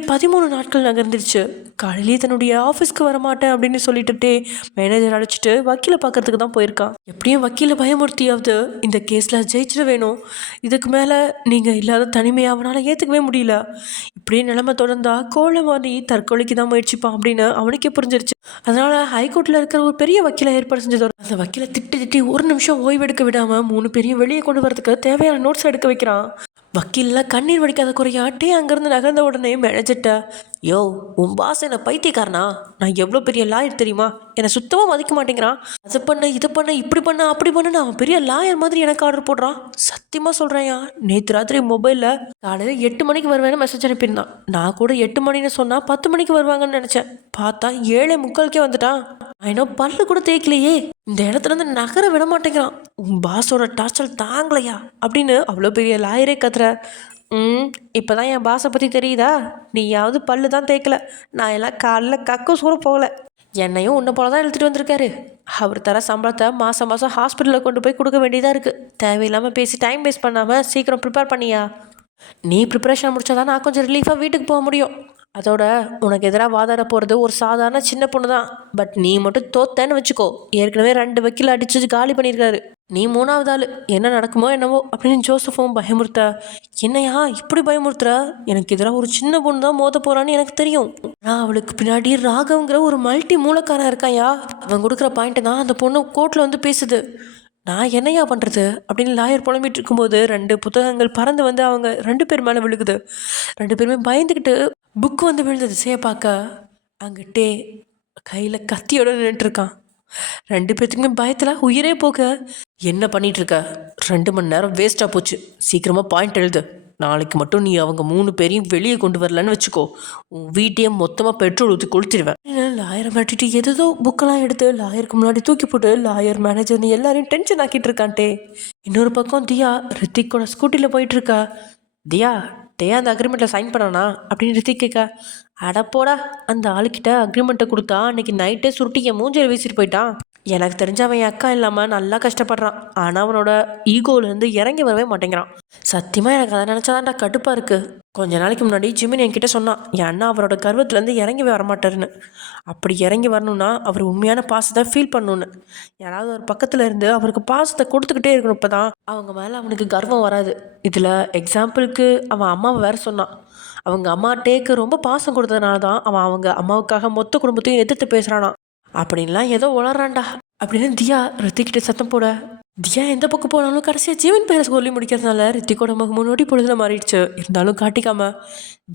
13 நாட்கள் நகர்ந்துருச்சு. காலையிலேயே தன்னுடைய ஆஃபீஸ்க்கு வரமாட்டேன் அப்படின்னு சொல்லிட்டுட்டே மேனேஜர் அழைச்சிட்டு வக்கீலை பார்க்கறதுக்கு தான் போயிருக்கான். எப்படியும் வக்கீலை பயமுறுத்தியாவது இந்த கேஸில் ஜெயிச்சிட வேணும். இதுக்கு மேலே நீங்கள் இல்லாத தனிமையை அவனால் ஏற்றுக்கவே முடியல. இப்படியே நிலைமை தொடர்ந்தா கோலமாதி தற்கொலைக்கு தான் முயற்சிப்பான் அப்படின்னு அவனுக்கே புரிஞ்சிருச்சு. அதனால ஹைகோர்ட்டில் இருக்கிற ஒரு பெரிய வக்கீலை ஏற்பாடு செஞ்சது. அந்த வக்கீலை திட்டி திட்டி ஒரு நிமிஷம் ஓய்வெடுக்க விடாமல் 3 பேரையும் வெளியே கொண்டு வரதுக்கு தேவையான நோட்ஸ் எடுக்க வைக்கிறான். வக்கீலில் கண்ணீர் வடிக்காத குறையாட்டி அங்கேருந்து நகர்ந்த உடனே மேனேஜர்ட்ட, யோ உன் பாஸ் என்ன பைத்தியக்காரனா? நான் எவ்வளோ பெரிய லாயர் தெரியுமா? என்னை சுத்தமாக மதிக்க மாட்டேங்கிறான். அது பண்ண இது பண்ண இப்படி பண்ண அப்படி பண்ணுன்னு அவன் பெரிய லாயர் மாதிரி எனக்கு ஆர்டர் போடுறான். சத்தியமாக சொல்கிறேன்யா, நேற்று ராத்திரி மொபைலில் காலையில் 8 மணிக்கு வருவேன்னு மெசேஜ் அனுப்பியிருந்தான். நான் கூட 8 மணின்னு சொன்னால் 10 மணிக்கு வருவாங்கன்னு நினச்சேன். பார்த்தா 7:45 வந்துட்டான். நான் இன்னும் பல்லு கூட தேய்க்கலையே, இந்த இடத்துல இருந்து நகர விட மாட்டேங்கிறான். உன் பாஸோட டார்ச்சல் தாங்கலையா அப்படின்னு அவ்வளோ பெரிய லாயரே கத்துற. இப்போ தான் என் பாஸை பற்றி தெரியுதா? நீயாவது பல்லு தான் தேய்க்கல, நான் எல்லாம் காலைல கக்க சூற போகல. என்னையும் உன்னை போல தான் இழுத்துட்டு வந்திருக்காரு. அவர் தர சம்பளத்தை மாதம் மாதம் ஹாஸ்பிட்டலில் கொண்டு போய் கொடுக்க வேண்டியதாக இருக்குது. தேவையில்லாமல் பேசி டைம் வேஸ்ட் பண்ணாமல் சீக்கிரம் ப்ரிப்பேர் பண்ணியா? நீ ப்ரிப்பரேஷன் முடிச்சாதான் நான் கொஞ்சம் ரிலீஃபாக வீட்டுக்கு போக முடியும். அதோட உனக்கு எதிராக வாதாட போகிறது ஒரு சாதாரண சின்ன பொண்ணு தான். பட் நீ மட்டும் தோத்தேன்னு வச்சுக்கோ, ஏற்கனவே 2 வக்கீல் அடிச்சு காலி பண்ணியிருக்காரு. நீ 3வது ஆள். என்ன நடக்குமோ என்னவோ அப்படின்னு ஜோசஃபும் பயமுறுத்த. என்னையா இப்படி பயமுறுத்துற? எனக்கு எதிராக ஒரு சின்ன பொண்ணு தான் மோத போகிறான்னு எனக்கு தெரியும். ஆனால் அவளுக்கு பின்னாடி ராகவங்கிற ஒரு மல்டி மூலக்காரன் இருக்காயா. அவன் கொடுக்குற பாயிண்ட்டு தான் அந்த பொண்ணு கோர்ட்டில் வந்து பேசுது. நான் என்னையா பண்ணுறது அப்படின்னு லாயர் புலம்பிட்டு இருக்கும்போது 2 புத்தகங்கள் பறந்து வந்து அவங்க 2 பேர் மேலே விழுகுது. 2 பேருமே பயந்துக்கிட்டு புக்கு வந்து விழுந்தது திசையை பார்க்க. அங்கிட்டே கையில் கத்தியோட நின்றுட்டுருக்கான். 2 பேர்த்துக்குமே பயத்தில் உயிரே போக. என்ன பண்ணிகிட்ருக்க? 2 மணி நேரம் வேஸ்ட்டாக போச்சு. சீக்கிரமாக பாயிண்ட் எழுது. நாளைக்கு மட்டும் நீ அவங்க 3 பேரையும் வெளியே கொண்டு வரலன்னு வச்சுக்கோ, உன் வீட்டையே மொத்தமாக பெட்ரோல் ஊற்றி கொளுத்திடுவேன். லாயரை மாட்டிட்டு எதோ புக்கெல்லாம் எடுத்து லாயருக்கு முன்னாடி தூக்கி போட்டு லாயர் மேனேஜர்னு எல்லாரையும் டென்ஷன் ஆக்கிட்டு இருக்கான்ட்டே. இன்னொரு பக்கம் தியா ரித்திக்கோட ஸ்கூட்டியில் போயிட்டுருக்கா. தியா அந்த அக்ரிமெண்ட்டில் சைன் பண்ணானா அப்படின்னு ரித்திக் கேட்க. அடப்போடா, அந்த ஆளுக்கிட்ட அக்ரிமெண்ட்டை கொடுத்தா அன்றைக்கி நைட்டே சுருட்டி என் மூஞ்சியில் வீசிட்டு போயிட்டான். எனக்கு தெரிஞ்ச அவன் என் அக்கா இல்லாமல் நல்லா கஷ்டப்படுறான். ஆனால் அவனோட ஈகோலேருந்து இறங்கி வரவே மாட்டேங்கிறான். சத்தியமாக எனக்கு அதை நினச்சாதான்டா கடுப்பாக இருக்குது. கொஞ்ச நாளைக்கு முன்னாடி ஜிமின் என்கிட்ட சொன்னான், என் அண்ணா அவரோட கர்வத்துலேருந்து இறங்கி வரமாட்டாருன்னு. அப்படி இறங்கி வரணும்னா அவர் உண்மையான பாசத்தை ஃபீல் பண்ணணுன்னு. யாராவது ஒரு பக்கத்தில் இருந்து அவருக்கு பாசத்தை கொடுத்துக்கிட்டே இருக்கணும். இப்போ தான் அவங்க மேலே அவனுக்கு கர்வம் வராது. இதில் எக்ஸாம்பிளுக்கு அவன் அம்மாவை வேறு சொன்னான். அவங்க அம்மா டேக்கு ரொம்ப பாசம் கொடுத்ததுனால தான் அவன் அவங்க அம்மாவுக்காக மொத்த குடும்பத்தையும் எதிர்த்து பேசுகிறானா. அப்படின்லாம் ஏதோ உளறான்டா அப்படின்னு தியா ரித்திக்கிட்ட சத்தம் போட. தியா எந்த பக்கம் போனாலும் கடைசியாக ஜிமின் பேரை சொல்லி முடிக்கிறதுனால ரித்திக்கோட முகம் முன்னாடி பொழுதுல மாறிடுச்சு. இருந்தாலும் காட்டிக்காம,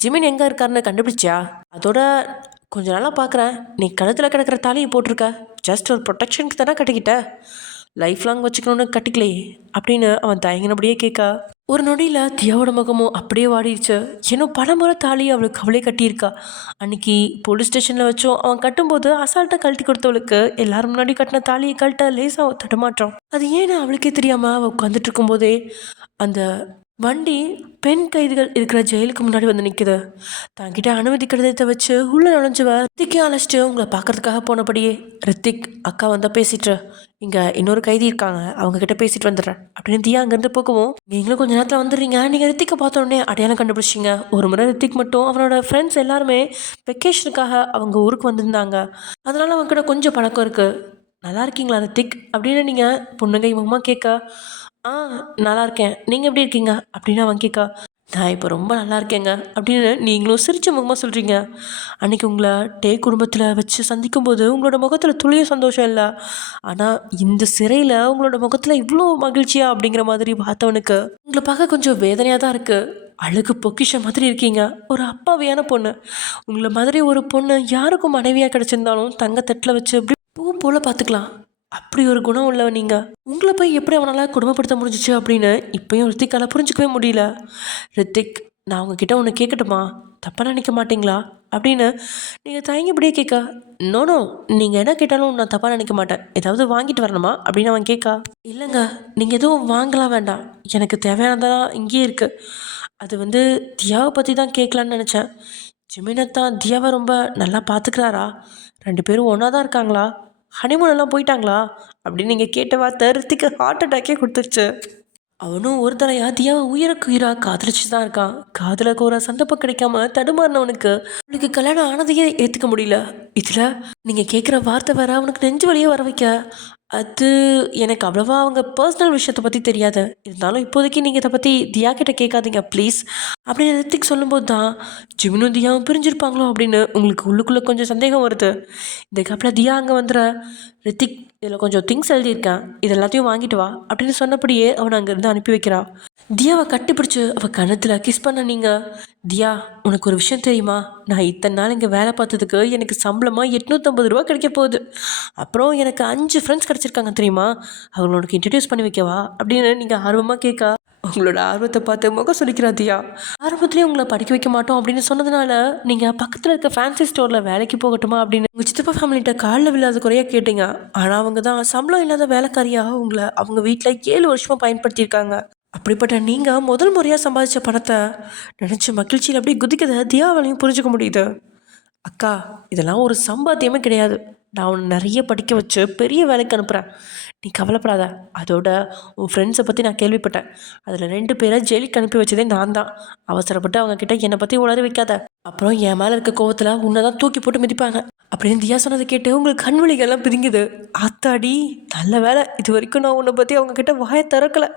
ஜிமின் எங்கே இருக்காருன்னு கண்டுபிடிச்சியா? அதோட கொஞ்ச நாளாக பார்க்குறேன், நீ கழுத்தில் கிடக்கிற தாலியை போட்டிருக்க. ஜஸ்ட் ஒரு ப்ரொடெக்ஷனுக்கு தானே கட்டிக்கிட்ட, லைஃப் லாங் வச்சுக்கணுன்னு கட்டிக்கலையே அப்படின்னு அவன் தயங்கினபடியே கேட்க. ஒரு நொடியில் தியாவோட முகமும் அப்படியே வாடிடுச்சு. இன்னும் பலமுறை தாலி அவளுக்கு அவளே கட்டியிருக்கா. அன்னைக்கு போலீஸ் ஸ்டேஷனில் வச்சோம் அவன் கட்டும்போது அசால்ட்டாக கழட்டி கொடுத்தவளுக்கு எல்லாரும் முன்னாடி கட்டின தாலியை கழட்ட லேசாக தடுமாற்றம். அது ஏன்னு அவளுக்கே தெரியாமல் அவள் உட்காந்துட்டு இருக்கும்போதே அந்த வண்டி பெண் கைதிகள் இருக்கிற ஜெயிலுக்கு முன்னாடி வந்து நிற்குது. தன்கிட்ட அனுமதி கடிதத்தை வச்சு உள்ளே நுழைஞ்சுவ ரித்திக்கே அழைச்சிட்டு உங்களை பார்க்கறதுக்காக போனபடியே, ரித்திக் அக்கா வந்தால் பேசிட்டு இங்கே இன்னொரு கைதி இருக்காங்க, அவங்கக்கிட்ட பேசிட்டு வந்துடுறேன் அப்படின்னு தியா அங்கேருந்து போகவும், நீங்களும் கொஞ்சம் நேரத்தில் வந்துடுறீங்க. நீங்கள் ரித்திக்கை பார்த்தோன்னே அடையாளம் கண்டுபிடிச்சிங்க. ஒரு முறை ரித்திக் மட்டும் அவனோட ஃப்ரெண்ட்ஸ் எல்லாருமே வெக்கேஷனுக்காக அவங்க ஊருக்கு வந்திருந்தாங்க. அதனால் அவங்ககிட்ட கொஞ்சம் பழக்கம் இருக்குது. நல்லா இருக்கீங்களா ரித்திக் அப்படின்னு நீங்கள் பொண்ணுங்கை முகமாக கேட்க, நல்லா இருக்கேன், நீங்கள் எப்படி இருக்கீங்க அப்படின்னு அவன் கேட்க, நான் இப்போ ரொம்ப நல்லா இருக்கேங்க அப்படின்னு நீங்களும் சிரிச்ச முகமாக சொல்கிறீங்க. அன்றைக்கி உங்களை டே குடும்பத்தில் வச்சு சந்திக்கும் போது உங்களோட முகத்தில் துளிய சந்தோஷம் இல்லை, ஆனால் இந்த சிறையில் உங்களோட முகத்தில் இவ்வளோ மகிழ்ச்சியா அப்படிங்கிற மாதிரி பார்த்தவனுக்கு உங்களை பார்க்க கொஞ்சம் வேதனையாக தான் இருக்குது. அழகு பொக்கிஷம் மாதிரி இருக்கீங்க, ஒரு அப்பாவியான பொண்ணு. உங்களை மாதிரி ஒரு பொண்ணு யாருக்கும் மனைவியாக கிடச்சிருந்தாலும் தங்கத்தட்டில் வச்சு அப்படி பூ போல் பார்த்துக்கலாம். அப்படி ஒரு குணம் உள்ளவ நீங்கள். உங்களை போய் எப்படி அவனால் குடும்பப்படுத்த முடிஞ்சிச்சு அப்படின்னு இப்போயும் ரித்திக்கால் புரிஞ்சிக்கவே முடியல. ரித்திக், நான் உங்ககிட்ட ஒன்று கேட்கட்டுமா? தப்பாக நினைக்க மாட்டிங்களா அப்படின்னு நீங்கள் தயங்கிப்படியே கேட்க. நோ, நீங்கள் என்ன கேட்டாலும் நான் தப்பாக நினைக்க மாட்டேன். ஏதாவது வாங்கிட்டு வரணுமா அப்படின்னு அவன் கேட்க. இல்லைங்க, நீங்கள் எதுவும் வாங்கலாம் வேண்டாம், எனக்கு தேவையானதான் இங்கேயே இருக்குது. அது தியாவை பற்றி தான் கேட்கலான்னு நினச்சேன். ஜிமினத்தான் தியாவை ரொம்ப நல்லா பார்த்துக்கிறாரா? 2 பேரும் ஒன்றா தான் இருக்காங்களா? ஹனிமூன் எல்லாம் போயிட்டாங்களா அப்படின்னு நீங்கள் கேட்ட வார்த்தை ரித்திக்கு ஹார்ட் அட்டாக்கே கொடுத்துருச்சு. அவனும் ஒரு தடையா தியாவை உயிருக்கு உயிராக காதலிச்சு தான் இருக்கான். காதலுக்கு ஒரு சந்தர்ப்பம் கிடைக்காம தடுமாறினவனுக்கு அவனுக்கு கல்யாணம் ஆனதையே ஏற்றுக்க முடியல. இதில் நீங்கள் கேட்குற வார்த்தை வேற அவனுக்கு நெஞ்சு வழியே வர வைக்க. அது எனக்கு அவ்வளோவா அவங்க பர்சனல் விஷயத்தை பற்றி தெரியாது. இருந்தாலும் இப்போதைக்கு நீங்கள் இதை பற்றி தியா கிட்ட கேட்காதீங்க ப்ளீஸ் அப்படின்னு ரித்திக் சொல்லும்போது தான் ஜிமினும் தியாவும் பிரிஞ்சிருப்பாங்களோ அப்படின்னு உங்களுக்கு உள்ளுக்குள்ளே கொஞ்சம் சந்தேகம் வருது. இந்த கேப்பில் தியா அங்கே வந்துடுற. ரித்திக், இதில் கொஞ்சம் திங்ஸ் எழுதியிருக்கேன், இது எல்லாத்தையும் வாங்கிட்டு வா அப்படின்னு சொன்னபடியே அவனை அங்கேருந்து அனுப்பி வைக்கிறா. தியாவை கட்டிப்பிடிச்சு அவள் கன்னத்தில் கிஸ் பண்ண நீங்கள். தியா, உனக்கு ஒரு விஷயம் தெரியுமா? நான் இத்தனை நாள் இங்கே வேலை பார்த்ததுக்கு எனக்கு சம்பளமாக 850 ரூபா கிடைக்க போகுது. அப்புறம் எனக்கு 5 ஃப்ரெண்ட்ஸ் கிடச்சிருக்காங்க தெரியுமா? அவங்களோட இன்ட்ரடியூஸ் பண்ணி வைக்கவா அப்படின்னு நீங்கள் ஆர்வமாக கேட்க, உங்களோட ஆர்வத்தை பார்த்து முகம் சொல்லிக்கிறா தியா. ஆரம்பத்துலேயே உங்களை படிக்க வைக்க மாட்டோம் அப்படின்னு சொன்னதுனால நீங்கள் பக்கத்தில் இருக்க ஃபேன்சி ஸ்டோரில் வேலைக்கு போகட்டுமா அப்படின்னு உங்கள் சித்தப்பா ஃபேமிலிகிட்ட காலில் விழாத குறையாக கேட்டீங்க. ஆனால் அவங்க தான் சம்பளம் இல்லாத வேலைக்காரியாக உங்களை அவங்க வீட்டில் 7 வருஷமாக பயன்படுத்தியிருக்காங்க. அப்படிப்பட்ட நீங்கள் முதல் முறையாக சம்பாதிச்ச பணத்தை நினச்சி மகிழ்ச்சியில் அப்படியே குதிக்கிறத தியாவாலையும் புரிஞ்சுக்க முடியுது. அக்கா, இதெல்லாம் ஒரு சம்பாத்தியமே கிடையாது. நான் உன்னை நிறைய படிக்க வச்சு பெரிய வேலைக்கு அனுப்புகிறேன். நீ கவலைப்படாத. அதோட உன் ஃப்ரெண்ட்ஸை பற்றி நான் கேள்விப்பட்டேன். அதில் 2 பேரை ஜெயிலுக்கு அனுப்பி வச்சதே நான் தான். அவசரப்பட்டு அவங்கக்கிட்ட என்னை பற்றி உளறி வைக்காத. அப்புறம் என் மேலே இருக்க கோவத்தில் உன்னை தான் தூக்கி போட்டு மிதிப்பாங்க அப்படின்னு தியா சொன்னதை கேட்டு உங்களுக்கு கண்வழிகள்லாம் பிதுங்குது. ஆத்தாடி, நல்ல வேலை இது வரைக்கும் நான் உன்னை பற்றி அவங்கக்கிட்ட வாயை திறக்கலை.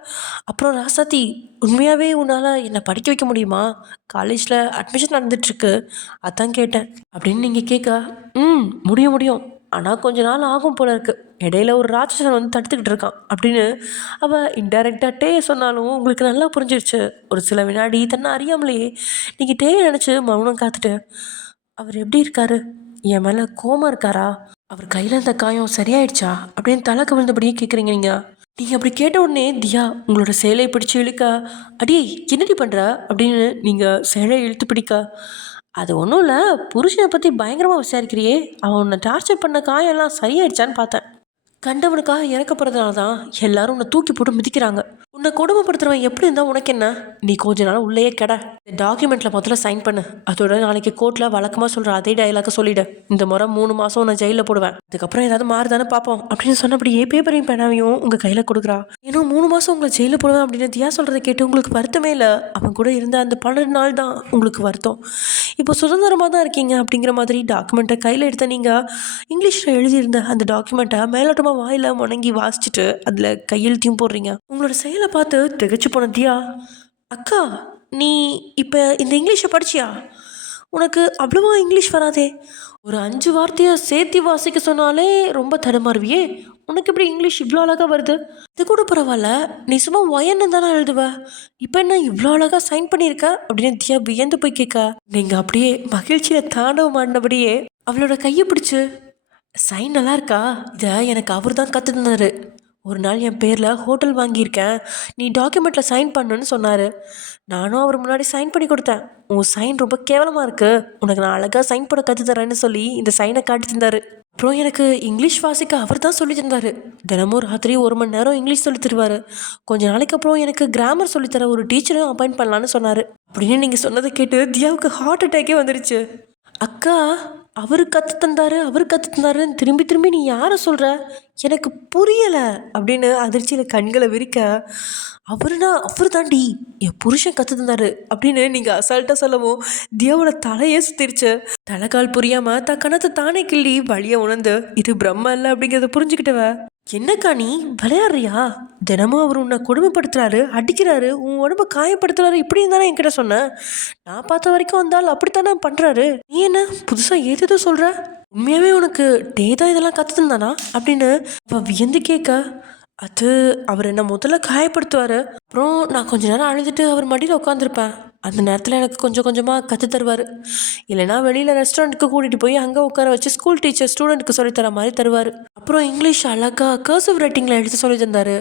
அப்புறம் ராசாத்தி, உண்மையாகவே உன்னால் என்னை படிக்க வைக்க முடியுமா? காலேஜில் அட்மிஷன் நடந்துட்டுருக்கு, அதான் கேட்டேன் அப்படின்னு நீங்கள் கேட்க, முடியும் முடியும், ஆனால் கொஞ்ச நாள் ஆகும் போல இருக்குது. இடையில ஒரு ராட்சசன் வந்து தடுத்துக்கிட்டு இருக்கான் அப்படின்னு அவள் இன்டைரக்டாக சொன்னாலும் உங்களுக்கு நல்லா புரிஞ்சிருச்சு. ஒரு சில வினாடி தன்னை அறியாமலேயே நீங்கள் நினச்சி மௌனம் காத்துட்டு, அவர் எப்படி இருக்காரு? என் மேலே கோமா இருக்காரா? அவர் கையில் இருந்த காயம் சரியாயிடுச்சா அப்படின்னு தலை கவிழ்ந்தபடியே கேட்குறீங்க நீங்கள் அப்படி கேட்ட உடனே தியா உங்களோட சேலையை பிடிச்சி இழுக்க, அடி என்னடி பண்ணுற அப்படின்னு நீங்கள் சேலையை இழுத்து பிடிக்க, அது ஒன்றும் இல்லை, புருஷனை பற்றி பயங்கரமாக விசாரிக்கிறியே, அவன் உன்னை டார்ச்சர் பண்ண காயெல்லாம் சரியாயிடுச்சான்னு பார்த்தேன். கண்டவனுக்காக இறக்கப்படுறதுனால தான் எல்லாரும் உன்னை தூக்கி போட்டு மிதிக்கிறாங்க. உன்னை கொடுமைப்படுத்துறவன் எப்படி இருந்தால் உனக்கு என்ன? நீ கொஞ்ச நாள் உள்ளேயே கெட. இந்த டாக்குமெண்ட்டில் முதல்ல சைன் பண்ணு. அதோட நாளைக்கு கோர்ட்டில் வழக்கமாக சொல்கிற அதே டைலாக சொல்லிவிடு. இந்த முறை 3 மாதம் உன்னை ஜெயிலில் போடுவேன். அதுக்கப்புறம் ஏதாவது மாறுதானே பார்ப்போம் அப்படின்னு சொன்னபடியே பேப்பரையும் பேனாவையும் உங்கள் கையில் கொடுக்குறா. இன்னும் 3 மாதம் உங்களை ஜெயிலில் போடுவேன் அப்படின்னு தியா சொல்கிறத கேட்டு உங்களுக்கு வருத்தமே இல்லை. அவன் கூட இருந்த அந்த 12 நாள் தான் உங்களுக்கு வருத்தம். இப்போ சுதந்திரமாக தான் இருக்கீங்க அப்படிங்கிற மாதிரி டாக்குமெண்ட்டை கையில் எடுத்த நீங்கள் இங்கிலீஷில் எழுதியிருந்த அந்த டாக்குமெண்ட்டை மேலோட்டமாக வாயில் முணங்கி வாசிச்சுட்டு அதில் கையெழுத்தையும் போடுறீங்க. உங்களோட செயலை பார்த்து திகைச்சு போன தியா, அக்கா நீ இப்போ இந்த இங்கிலீஷை படிச்சியா? உனக்கு அவ்வளவா இங்கிலீஷ் வராதே. ஒரு 5 வார்த்தையை சேர்த்தி வாசிக்க சொன்னாலே ரொம்ப தடுமாறுவியே. உனக்கு எப்படி இங்கிலீஷ் இவ்வளோ அழகாக வருது? இது கூட பரவாயில்ல, நீ சும்மா ஒயன்னு தானே எழுதுவ, இப்போ என்ன இவ்வளோ அழகாக சைன் பண்ணியிருக்க அப்படின்னு தியா வியந்து போய் கேட்க, நீங்கள் அப்படியே மகிழ்ச்சியில் தாண்டவம் ஆடினபடியே அவளோட கையை பிடிச்சு, சைன் நல்லா இருக்கா? இதை எனக்கு அவர் தான் கற்று தந்தார். ஒரு நாள் என் பேரில் ஹோட்டல் வாங்கியிருக்கேன், நீ டாக்குமெண்ட்டில் சைன் பண்ணுன்னு சொன்னார். நானும் அவர் முன்னாடி சைன் பண்ணி கொடுத்தேன். உன் சைன் ரொம்ப கேவலமாக இருக்குது, உனக்கு நான் அழகாக சைன் போட கற்று தரேன்னு சொல்லி இந்த சைனை காட்டி தந்தார். அப்புறம் எனக்கு இங்கிலீஷ் வாசிக்க அவர் தான் சொல்லி தந்தார். தினமும் ராத்திரி 1 மணி நேரம் இங்கிலீஷ் சொல்லி தருவார். கொஞ்ச நாளைக்கு அப்புறம் எனக்கு கிராமர் சொல்லித்தர ஒரு டீச்சரையும் அப்பாயிண்ட் பண்ணலான்னு சொன்னார் அப்படின்னு நீங்கள் சொன்னதை கேட்டு தியாவுக்கு ஹார்ட் அட்டாக்கே வந்துடுச்சு. அக்கா, அவர் கற்று தந்தாருன்னு திரும்பி திரும்பி நீ யாரை சொல்கிற? எனக்கு புரியலை அப்படின்னு அதிர்ச்சியில் கண்களை விரிக்க, அவர் தாண்டி என் புருஷன் கற்று தந்தாரு அப்படின்னு நீங்கள் அசால்ட்டாக சொல்லவும் தியாவோட தலையே சுத்திருச்சு. தலைக்கால் புரியாமல் தன் கணத்தை தானே கிள்ளி வழியை உணர்ந்து இது பிரம்ம இல்லை அப்படிங்கிறத புரிஞ்சுக்கிட்டவ, என்னக்கா நீ விளையாடுறியா? தினமும் அவர் உன்னை கொடுமைப்படுத்துறாரு, அடிக்கிறாரு, உன் உடம்ப காயப்படுத்துறாரு, இப்படின்னு தானே என்கிட்ட சொன்னேன். நான் பார்த்த வரைக்கும் வந்தால் அப்படித்தானே பண்ணுறாரு. நீ என்ன புதுசாக ஏதோ சொல்கிற? உண்மையாகவே உனக்கு டே தான் இதெல்லாம் கற்று தந்தானா அப்படின்னு அவள் வியந்து கேட்க, அது அவர் என்ன முதல்ல காயப்படுத்துவார். அப்புறம் நான் கொஞ்ச நேரம் அழுதுட்டு அவர் மடியில் உட்காந்துருப்பேன். அந்த நேரத்தில் எனக்கு கொஞ்சம் கொஞ்சமாக கற்று தருவார். இல்லைனா வெளியில் ரெஸ்டாரண்ட்டுக்கு கூட்டிகிட்டு போய் அங்கே உட்கார வச்சு ஸ்கூல் டீச்சர் ஸ்டூடெண்ட்டுக்கு சொல்லித்தர மாதிரி தருவார். அப்புறம் இங்கிலீஷ் அழகாக கர்சிவ் ரைட்டிங்கில் எழுத சொல்லி தந்தார்.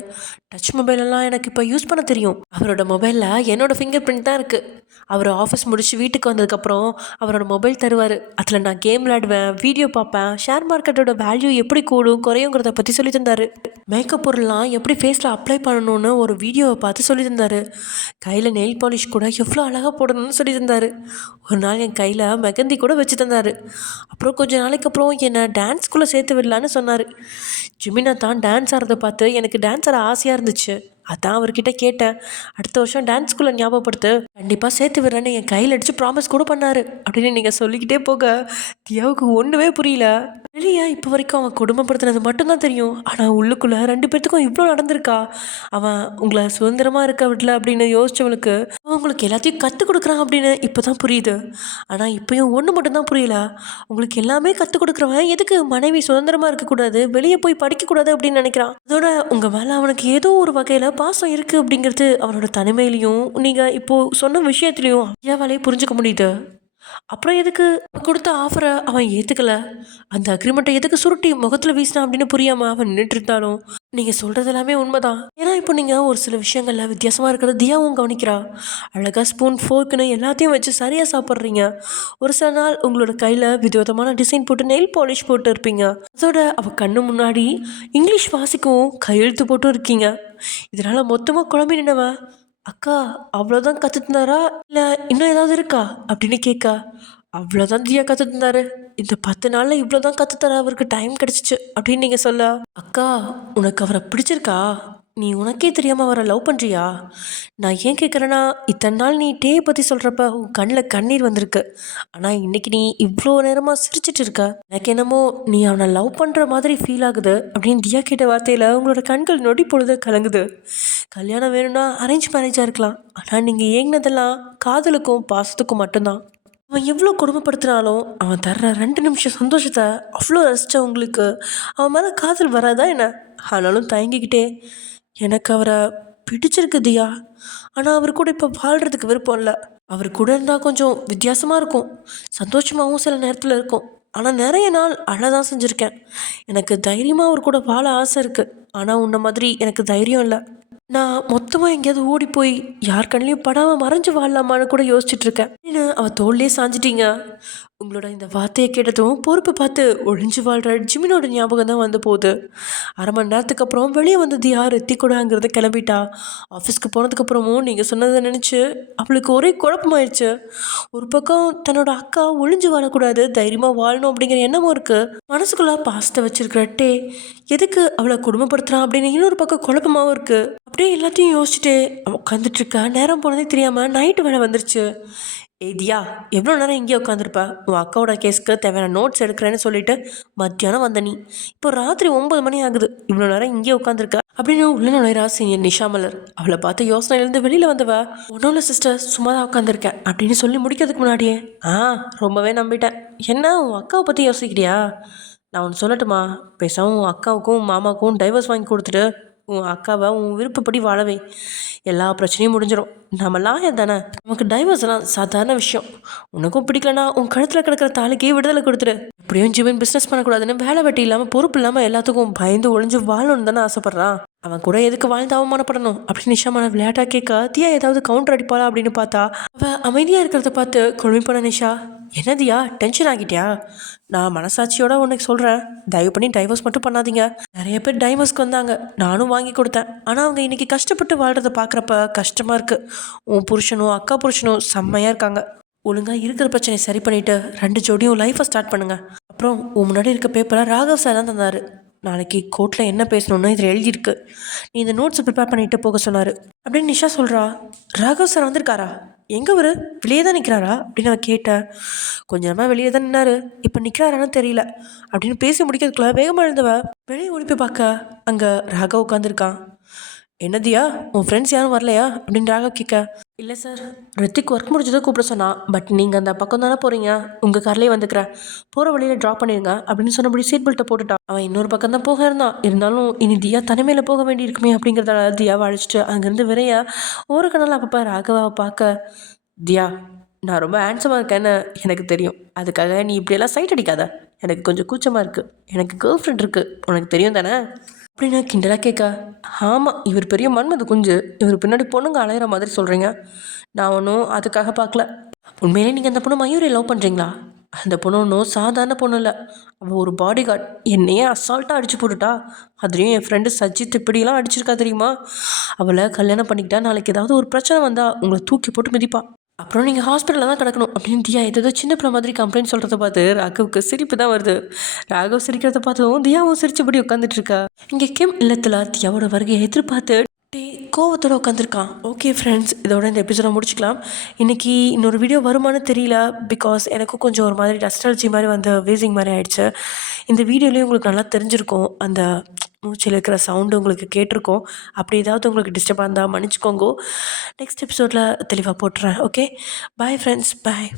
டச் மொபைலெல்லாம் எனக்கு இப்போ யூஸ் பண்ண தெரியும். அவரோட மொபைலில் என்னோடய ஃபிங்கர் பிரிண்ட் தான் இருக்குது. அவர் ஆஃபீஸ் முடிச்சு வீட்டுக்கு வந்ததுக்கப்புறம் அவரோட மொபைல் தருவார். அதில் நான் கேம் விளையாடுவேன், வீடியோ பார்ப்பேன், ஷேர் மார்க்கெட்டோட வேல்யூ எப்படி கூடும் குறையுங்கிறத பற்றி சொல்லி தந்தார். மேக்கப் பொருள்லாம் எப்படி ஃபேஸில் அப்ளை பண்ணணும்னு ஒரு வீடியோவை பார்த்து சொல்லி தந்தார். கையில் நெயில் பாலிஷ் கூட எவ்வளோ அழகாக போடணும்னு சொல்லி தந்தார். ஒரு நாள் என் கையில் மெகந்தி கூட வச்சு தந்தார். அப்புறம் கொஞ்சம் நாளைக்கு அப்புறம் என்னை டான்ஸ்குள்ளே சேர்த்து விடலான்னு சொன்னார். ஜிமினா தான் டான்ஸ் ஆடுறதை பார்த்து எனக்கு டான்ஸ் ஆட ஆசையாக இருந்துச்சு. அதான் அவர்கிட்ட கேட்டேன், அடுத்த வருஷம் டான்ஸ் ஸ்கூலில் ஞாபகப்படுத்து, கண்டிப்பாக சேர்த்து விடுறேன்னு என் கையில் அடித்து ப்ராமிஸ் கூட பண்ணார் அப்படின்னு நீங்கள் சொல்லிக்கிட்டே போக தியாவுக்கு ஒன்றுமே புரியல. வெளியே இப்போ வரைக்கும் அவன் கொடுமைப்படுத்துனது மட்டும்தான் தெரியும். ஆனால் உள்ளுக்குள்ளே 2 பேர்த்துக்கும் இவ்வளோ நடந்திருக்கா? அவன் உங்களை சுதந்திரமாக இருக்க விடல அப்படின்னு யோசிச்சவளுக்கு அவன் உங்களுக்கு எல்லாத்தையும் கற்றுக் கொடுக்குறான் அப்படின்னு இப்போ தான் புரியுது. ஆனால் இப்போயும் ஒன்று மட்டும்தான் புரியல. உங்களுக்கு எல்லாமே கற்றுக் கொடுக்குறவன் எதுக்கு மனைவி சுதந்திரமாக இருக்கக்கூடாது, வெளியே போய் படிக்கக்கூடாது அப்படின்னு நினைக்கிறான்? அதோட உங்கள் மேலே அவனுக்கு ஏதோ ஒரு வகையில் பாசம் இருக்குது அப்படிங்கிறது அவனோட தனிமையிலையும் நீங்கள் இப்போது சொன்ன விஷயத்துலையும் ஐயாவாலே புரிஞ்சுக்க முடியுது. அப்புறம் எதுக்கு கொடுத்த ஆஃபரை அவன் ஏற்றுக்கல, அந்த அக்ரிமெண்ட்டை எதுக்கு சுருட்டி முகத்தில் வீசினான் அப்படின்னு புரியாமல் அவன் நின்றுட்டு இருந்தாலும் நீங்கள் சொல்கிறது எல்லாமே உண்மைதான். ஏன்னா இப்போ நீங்கள் ஒரு சில விஷயங்களில் வித்தியாசமாக இருக்கிறத தியாவும் கவனிக்கிறா. அழகாக ஸ்பூன் ஃபோர்க்குன்னு எல்லாத்தையும் வச்சு சரியாக சாப்பிட்றீங்க. ஒரு சில நாள் உங்களோட கையில் விதவிதமான டிசைன் போட்டு நெயில் பாலிஷ் போட்டு இருப்பீங்க. அதோட அவள் கண்ணு முன்னாடி இங்கிலீஷ் வாசிக்கவும் கையெழுத்து போட்டும் இருக்கீங்க. இதனால் மொத்தமாக குழம்பி நின்னவ அக்கா அவ்வளோதான் கற்றுத்தந்தாரா இல்லை இன்னும் ஏதாவது இருக்கா அப்படின்னு கேட்க, அவ்வளோதான் தியா கற்றுத்தந்தாரு, இந்த 10 நாளில் இவ்வளோ தான் கற்றுத்தர அவருக்கு டைம் கிடச்சிச்சு அப்படின்னு நீங்கள் சொல்ல, அக்கா உனக்கு அவரை பிடிச்சிருக்கா? நீ உனக்கே தெரியாமல் அவரை லவ் பண்ணுறியா? நான் ஏன் கேட்குறேன்னா, இத்தனை நாள் நீ டேயை பற்றி சொல்கிறப்ப உன் கண்ணில் கண்ணீர் வந்திருக்கு. ஆனால் இன்னைக்கு நீ இவ்வளோ நேரமாக சிரிச்சிட்டு இருக்க. எனக்கு என்னமோ நீ அவனை லவ் பண்ணுற மாதிரி ஃபீல் ஆகுது அப்படின்னு தியா கேட்ட வார்த்தையில் உங்களோட கண்கள் நொடி பொழுது கலங்குது. கல்யாணம் வேணும்னா அரேஞ்ச் மேரேஜாக இருக்கலாம், ஆனால் நீங்கள் ஏங்கினதெல்லாம் காதலுக்கும் பாசத்துக்கும் மட்டும்தான். அவன் எவ்வளோ கொடுமைப்படுத்தினாலும் அவன் தர்ற 2 நிமிஷம் சந்தோஷத்தை அவ்வளோ ரசித்தவங்களுக்கு அவன் மேலே காதல் வராதா என்ன? ஆனாலும் தயங்கிக்கிட்டே எனக்கு அவரை பிடிச்சிருக்கு தியா, ஆனால் அவர் கூட இப்போ வாழ்கிறதுக்கு விருப்பம் இல்லை. அவர் கூட இருந்தால் கொஞ்சம் வித்தியாசமாக இருக்கும், சந்தோஷமாகவும் சில நேரத்தில் இருக்கும். ஆனால் நிறைய நாள் அழதான் செஞ்சுருக்கேன். எனக்கு தைரியமாக அவர் கூட வாழ ஆசை இருக்குது. ஆனால் உன்ன மாதிரி எனக்கு தைரியம் இல்லை. நான் மொத்தமாக எங்கேயாவது ஓடி போய் யார் கண்ணிலையும் படாமல் மறைஞ்சு வாழலாமான்னு கூட யோசிச்சுட்டு இருக்கேன் அப்படின்னு அவள் தோல்லே சாஞ்சிட்டீங்க. உங்களோட இந்த வார்த்தையை கேட்டதும் பொறுப்பை பார்த்து ஒழிஞ்சு வாழ்கிற ஜிமினோட ஞாபகம் தான் வந்து போகுது. அரை மணி நேரத்துக்கு அப்புறம் வெளியே வந்தது யார் எத்திக்கூடாங்கிறத கிளம்பிட்டா. ஆஃபீஸ்க்கு போனதுக்கப்புறமும் நீங்கள் சொன்னதை நினச்சி அவளுக்கு ஒரே குழப்பமாயிடுச்சு. ஒரு பக்கம் தன்னோட அக்கா ஒழிஞ்சு வாழக்கூடாது, தைரியமாக வாழணும் அப்படிங்கிற எண்ணமும் இருக்குது. மனசுக்குள்ளே பாசத்தை வச்சிருக்கிற டே எதுக்கு அவளை குடும்பப்படுத்துகிறான் அப்படின்னு இன்னொரு பக்கம் குழப்பமாகவும் இருக்குது. அப்படியே எல்லாத்தையும் யோசிச்சுட்டு உட்காந்துட்ருக்க நேரம் போனதே தெரியாமல் நைட்டு வேலை வந்துருச்சு. தியா எவ்வளோ நேரம் இங்கே உட்காந்துருப்ப? உன் அக்காவோட கேஸ்க்கு தேவையான நோட்ஸ் எடுக்கிறேன்னு சொல்லிட்டு மத்தியானம் வந்த நீ இப்போ ராத்திரி 9 மணி ஆகுது, இவ்வளோ நேரம் இங்கே உட்காந்துருக்க அப்படின்னு உள்ள நுழைறா சீனியர் நிஷா மலர். அவளை பார்த்து யோசனையிலேருந்து வெளியில் வந்தவ, ஒன்றும் இல்லை சிஸ்டர் சும்மா தான் உட்காந்துருக்கேன் அப்படின்னு சொல்லி முடிக்கிறதுக்கு முன்னாடியே ரொம்பவே நம்பிட்டேன். என்ன உன் அக்காவை பற்றி யோசிக்கிறியா? நான் ஒன்று சொல்லட்டுமா? பேசாமல் உன் அக்காவுக்கும் மாமாவுக்கும் டைவர்ஸ் வாங்கி கொடுத்துட்டு உன் அக்காவை உன் விருப்பப்படி வாழவே, எல்லா பிரச்சனையும் முடிஞ்சிடும். நம்ம லாயர் தானே, நமக்கு டைவர்ஸ் எல்லாம் சாதாரண விஷயம். உனக்கும் பிடிக்கலனா உன் கழுத்தில் கிடக்கிற தாலிக்கே விடுதலை கொடுத்துரு. எப்படியும் ஜீவன் பிஸ்னஸ் பண்ணக்கூடாதுன்னு வேலை வெட்டி இல்லாமல் பொறுப்பு இல்லாமல் எல்லாத்துக்கும் பயந்து ஒழிஞ்சு வாழணும்னு தானே ஆசைப்பட்றான். அவன் கூட எதுக்கு வாழ்ந்து அவமானப்படணும் அப்படின்னு நிஷாமான விளையாட்டாக கேட்க, தியா ஏதாவது கவுண்டர் அடிப்பாளா அப்படின்னு பார்த்தா அவள் அமைதியாக இருக்கிறத பார்த்து குழம்பிப்பட நிஷா, என்னதியா டென்ஷன் ஆகிட்டியா? நான் மனசாட்சியோட உனக்கு சொல்கிறேன், தயவு பண்ணி டைவர்ஸ் மட்டும் பண்ணாதீங்க. நிறைய பேர் டைவர்ஸ்க்கு வந்தாங்க, நானும் வாங்கி கொடுத்தேன். ஆனால் அவங்க இன்றைக்கி கஷ்டப்பட்டு வாழ்கிறத பார்க்குறப்ப கஷ்டமாக இருக்குது. உன் புருஷனும் அக்கா புருஷனும் செம்மையாக இருக்காங்க. ஒழுங்காக இருக்கிற பிரச்சனையை சரி பண்ணிவிட்டு 2 ஜோடியும் லைஃப்பை ஸ்டார்ட் பண்ணுங்கள். அப்புறம் உன் முன்னாடி இருக்க பேப்பரை ராகவ் சார் தான் தந்தார். நாளைக்கு கோர்ட்டில் என்ன பேசணுன்னு இதில் எழுதியிருக்கு, நீ இந்த நோட்ஸை ப்ரிப்பேர் பண்ணிட்டு போக சொன்னார் அப்படின்னு நிஷா சொல்கிறா. ராகவ் சார் வந்திருக்காரா? எங்கே அவர்? வெளியே தான் நிற்கிறாரா அப்படின்னு நான் கேட்டேன். கொஞ்ச நேரமாக வெளியே தான் நின்னாரு, இப்போ நிற்கிறாரான்னு தெரியல அப்படின்னு பேசி முடிக்கிறதுக்குள்ள வேகமாக எழுந்தவ வெளியே ஒழிப்பி பார்க்க அங்கே ராகவ் உட்காந்துருக்கான். என்னதியா உன் ஃப்ரெண்ட்ஸ் யாரும் வரலையா அப்படின்னு ராகவ் கேட்க, இல்லை சார் ரித்திக் ஒர்க் முடிஞ்சதை கூப்பிட சொன்னான், பட் நீங்கள் அந்த பக்கம் தானே போகிறீங்க, உங்கள் கார்லேயே வந்துக்கிறேன், போகிற வழியில் ட்ராப் பண்ணிடுங்க அப்படின்னு சொன்னபடி சீட் பெல்ட்டை போட்டுட்டான். அவன் இன்னொரு பக்கம் தான் போக இருந்தான். இருந்தாலும் இனி தியா தனிமையில் போக வேண்டி இருக்குமே அப்படிங்கிறதால தியாவை அழைச்சிட்டு அங்கேருந்து விரைய ஒரு கணால் அப்பப்போ ராகவாவை பார்க்க, தியா நான் ரொம்ப ஹேண்ட்ஸமாக இருக்கேன்னு எனக்கு தெரியும், அதுக்காக நீ இப்படியெல்லாம் சைட் அடிக்காத, எனக்கு கொஞ்சம் கூச்சமாக இருக்குது, எனக்கு கேர்ள் ஃப்ரெண்ட் இருக்குது, உனக்கு தெரியும் தானே அப்படின்னு கிண்டலாக கேட்க, ஆமாம் இவர் பெரிய மன்மது குஞ்சு, இவர் பின்னாடி பொண்ணுங்க அலையிற மாதிரி சொல்கிறீங்க, நான் ஒன்றும் அதுக்காக பார்க்கல. உண்மையிலே நீங்கள் அந்த பொண்ணு மயூரை லவ் பண்ணுறீங்களா? அந்த பொண்ணு ஒன்றும் சாதாரண பொண்ணு இல்லை, அவள் ஒரு பாடி கார்டு, என்னையே அசால்ட்டாக அடித்து போட்டுட்டா. அதுலேயும் என் ஃப்ரெண்டு சஜித் இப்படிலாம் அடிச்சிருக்கா தெரியுமா? அவளை கல்யாணம் பண்ணிக்கிட்டா நாளைக்கு ஏதாவது ஒரு பிரச்சனை வந்தால் உங்களை தூக்கி போட்டு மிதிப்பா. அப்புறம் நீங்கள் ஹாஸ்பிட்டலில் தான் கிடக்கணும் அப்படின்னு தியா ஏதோ சின்ன பிள்ளை மாதிரி கம்ப்ளைண்ட் சொல்கிறத பார்த்து ராகவுக்கு சிரிப்பு தான் வருது. ராகவ் சிரிக்கிறத பார்த்ததும் தியாவும் சிரிச்சபடி உட்காந்துட்டு இருக்கா. இங்கே கிம் இல்லத்தில் தியாவோட வருகையை எதிர்பார்த்து டே கோவத்தோடு உட்காந்துருக்கான். ஓகே ஃப்ரெண்ட்ஸ், இதோட இந்த எபிசோட முடிச்சுக்கலாம். இன்றைக்கி இன்னொரு வீடியோ வருமானு தெரியல. பிகாஸ் எனக்கும் கொஞ்சம் ஒரு மாதிரி டஸ்டல்ஜி மாதிரி வந்து வீசிங் மாதிரி ஆகிடுச்சு. இந்த வீடியோலேயும் உங்களுக்கு நல்லா தெரிஞ்சிருக்கும், அந்த மூச்சில் இருக்கிற சவுண்டு உங்களுக்கு கேட்டிருக்கோம். அப்படி ஏதாவது உங்களுக்கு டிஸ்டர்பாக இருந்தால் மன்னிச்சிக்கோங்க. நெக்ஸ்ட் எபிசோடில் தெளிவாக போட்டுறேன். ஓகே, பாய் ஃப்ரெண்ட்ஸ், பாய்.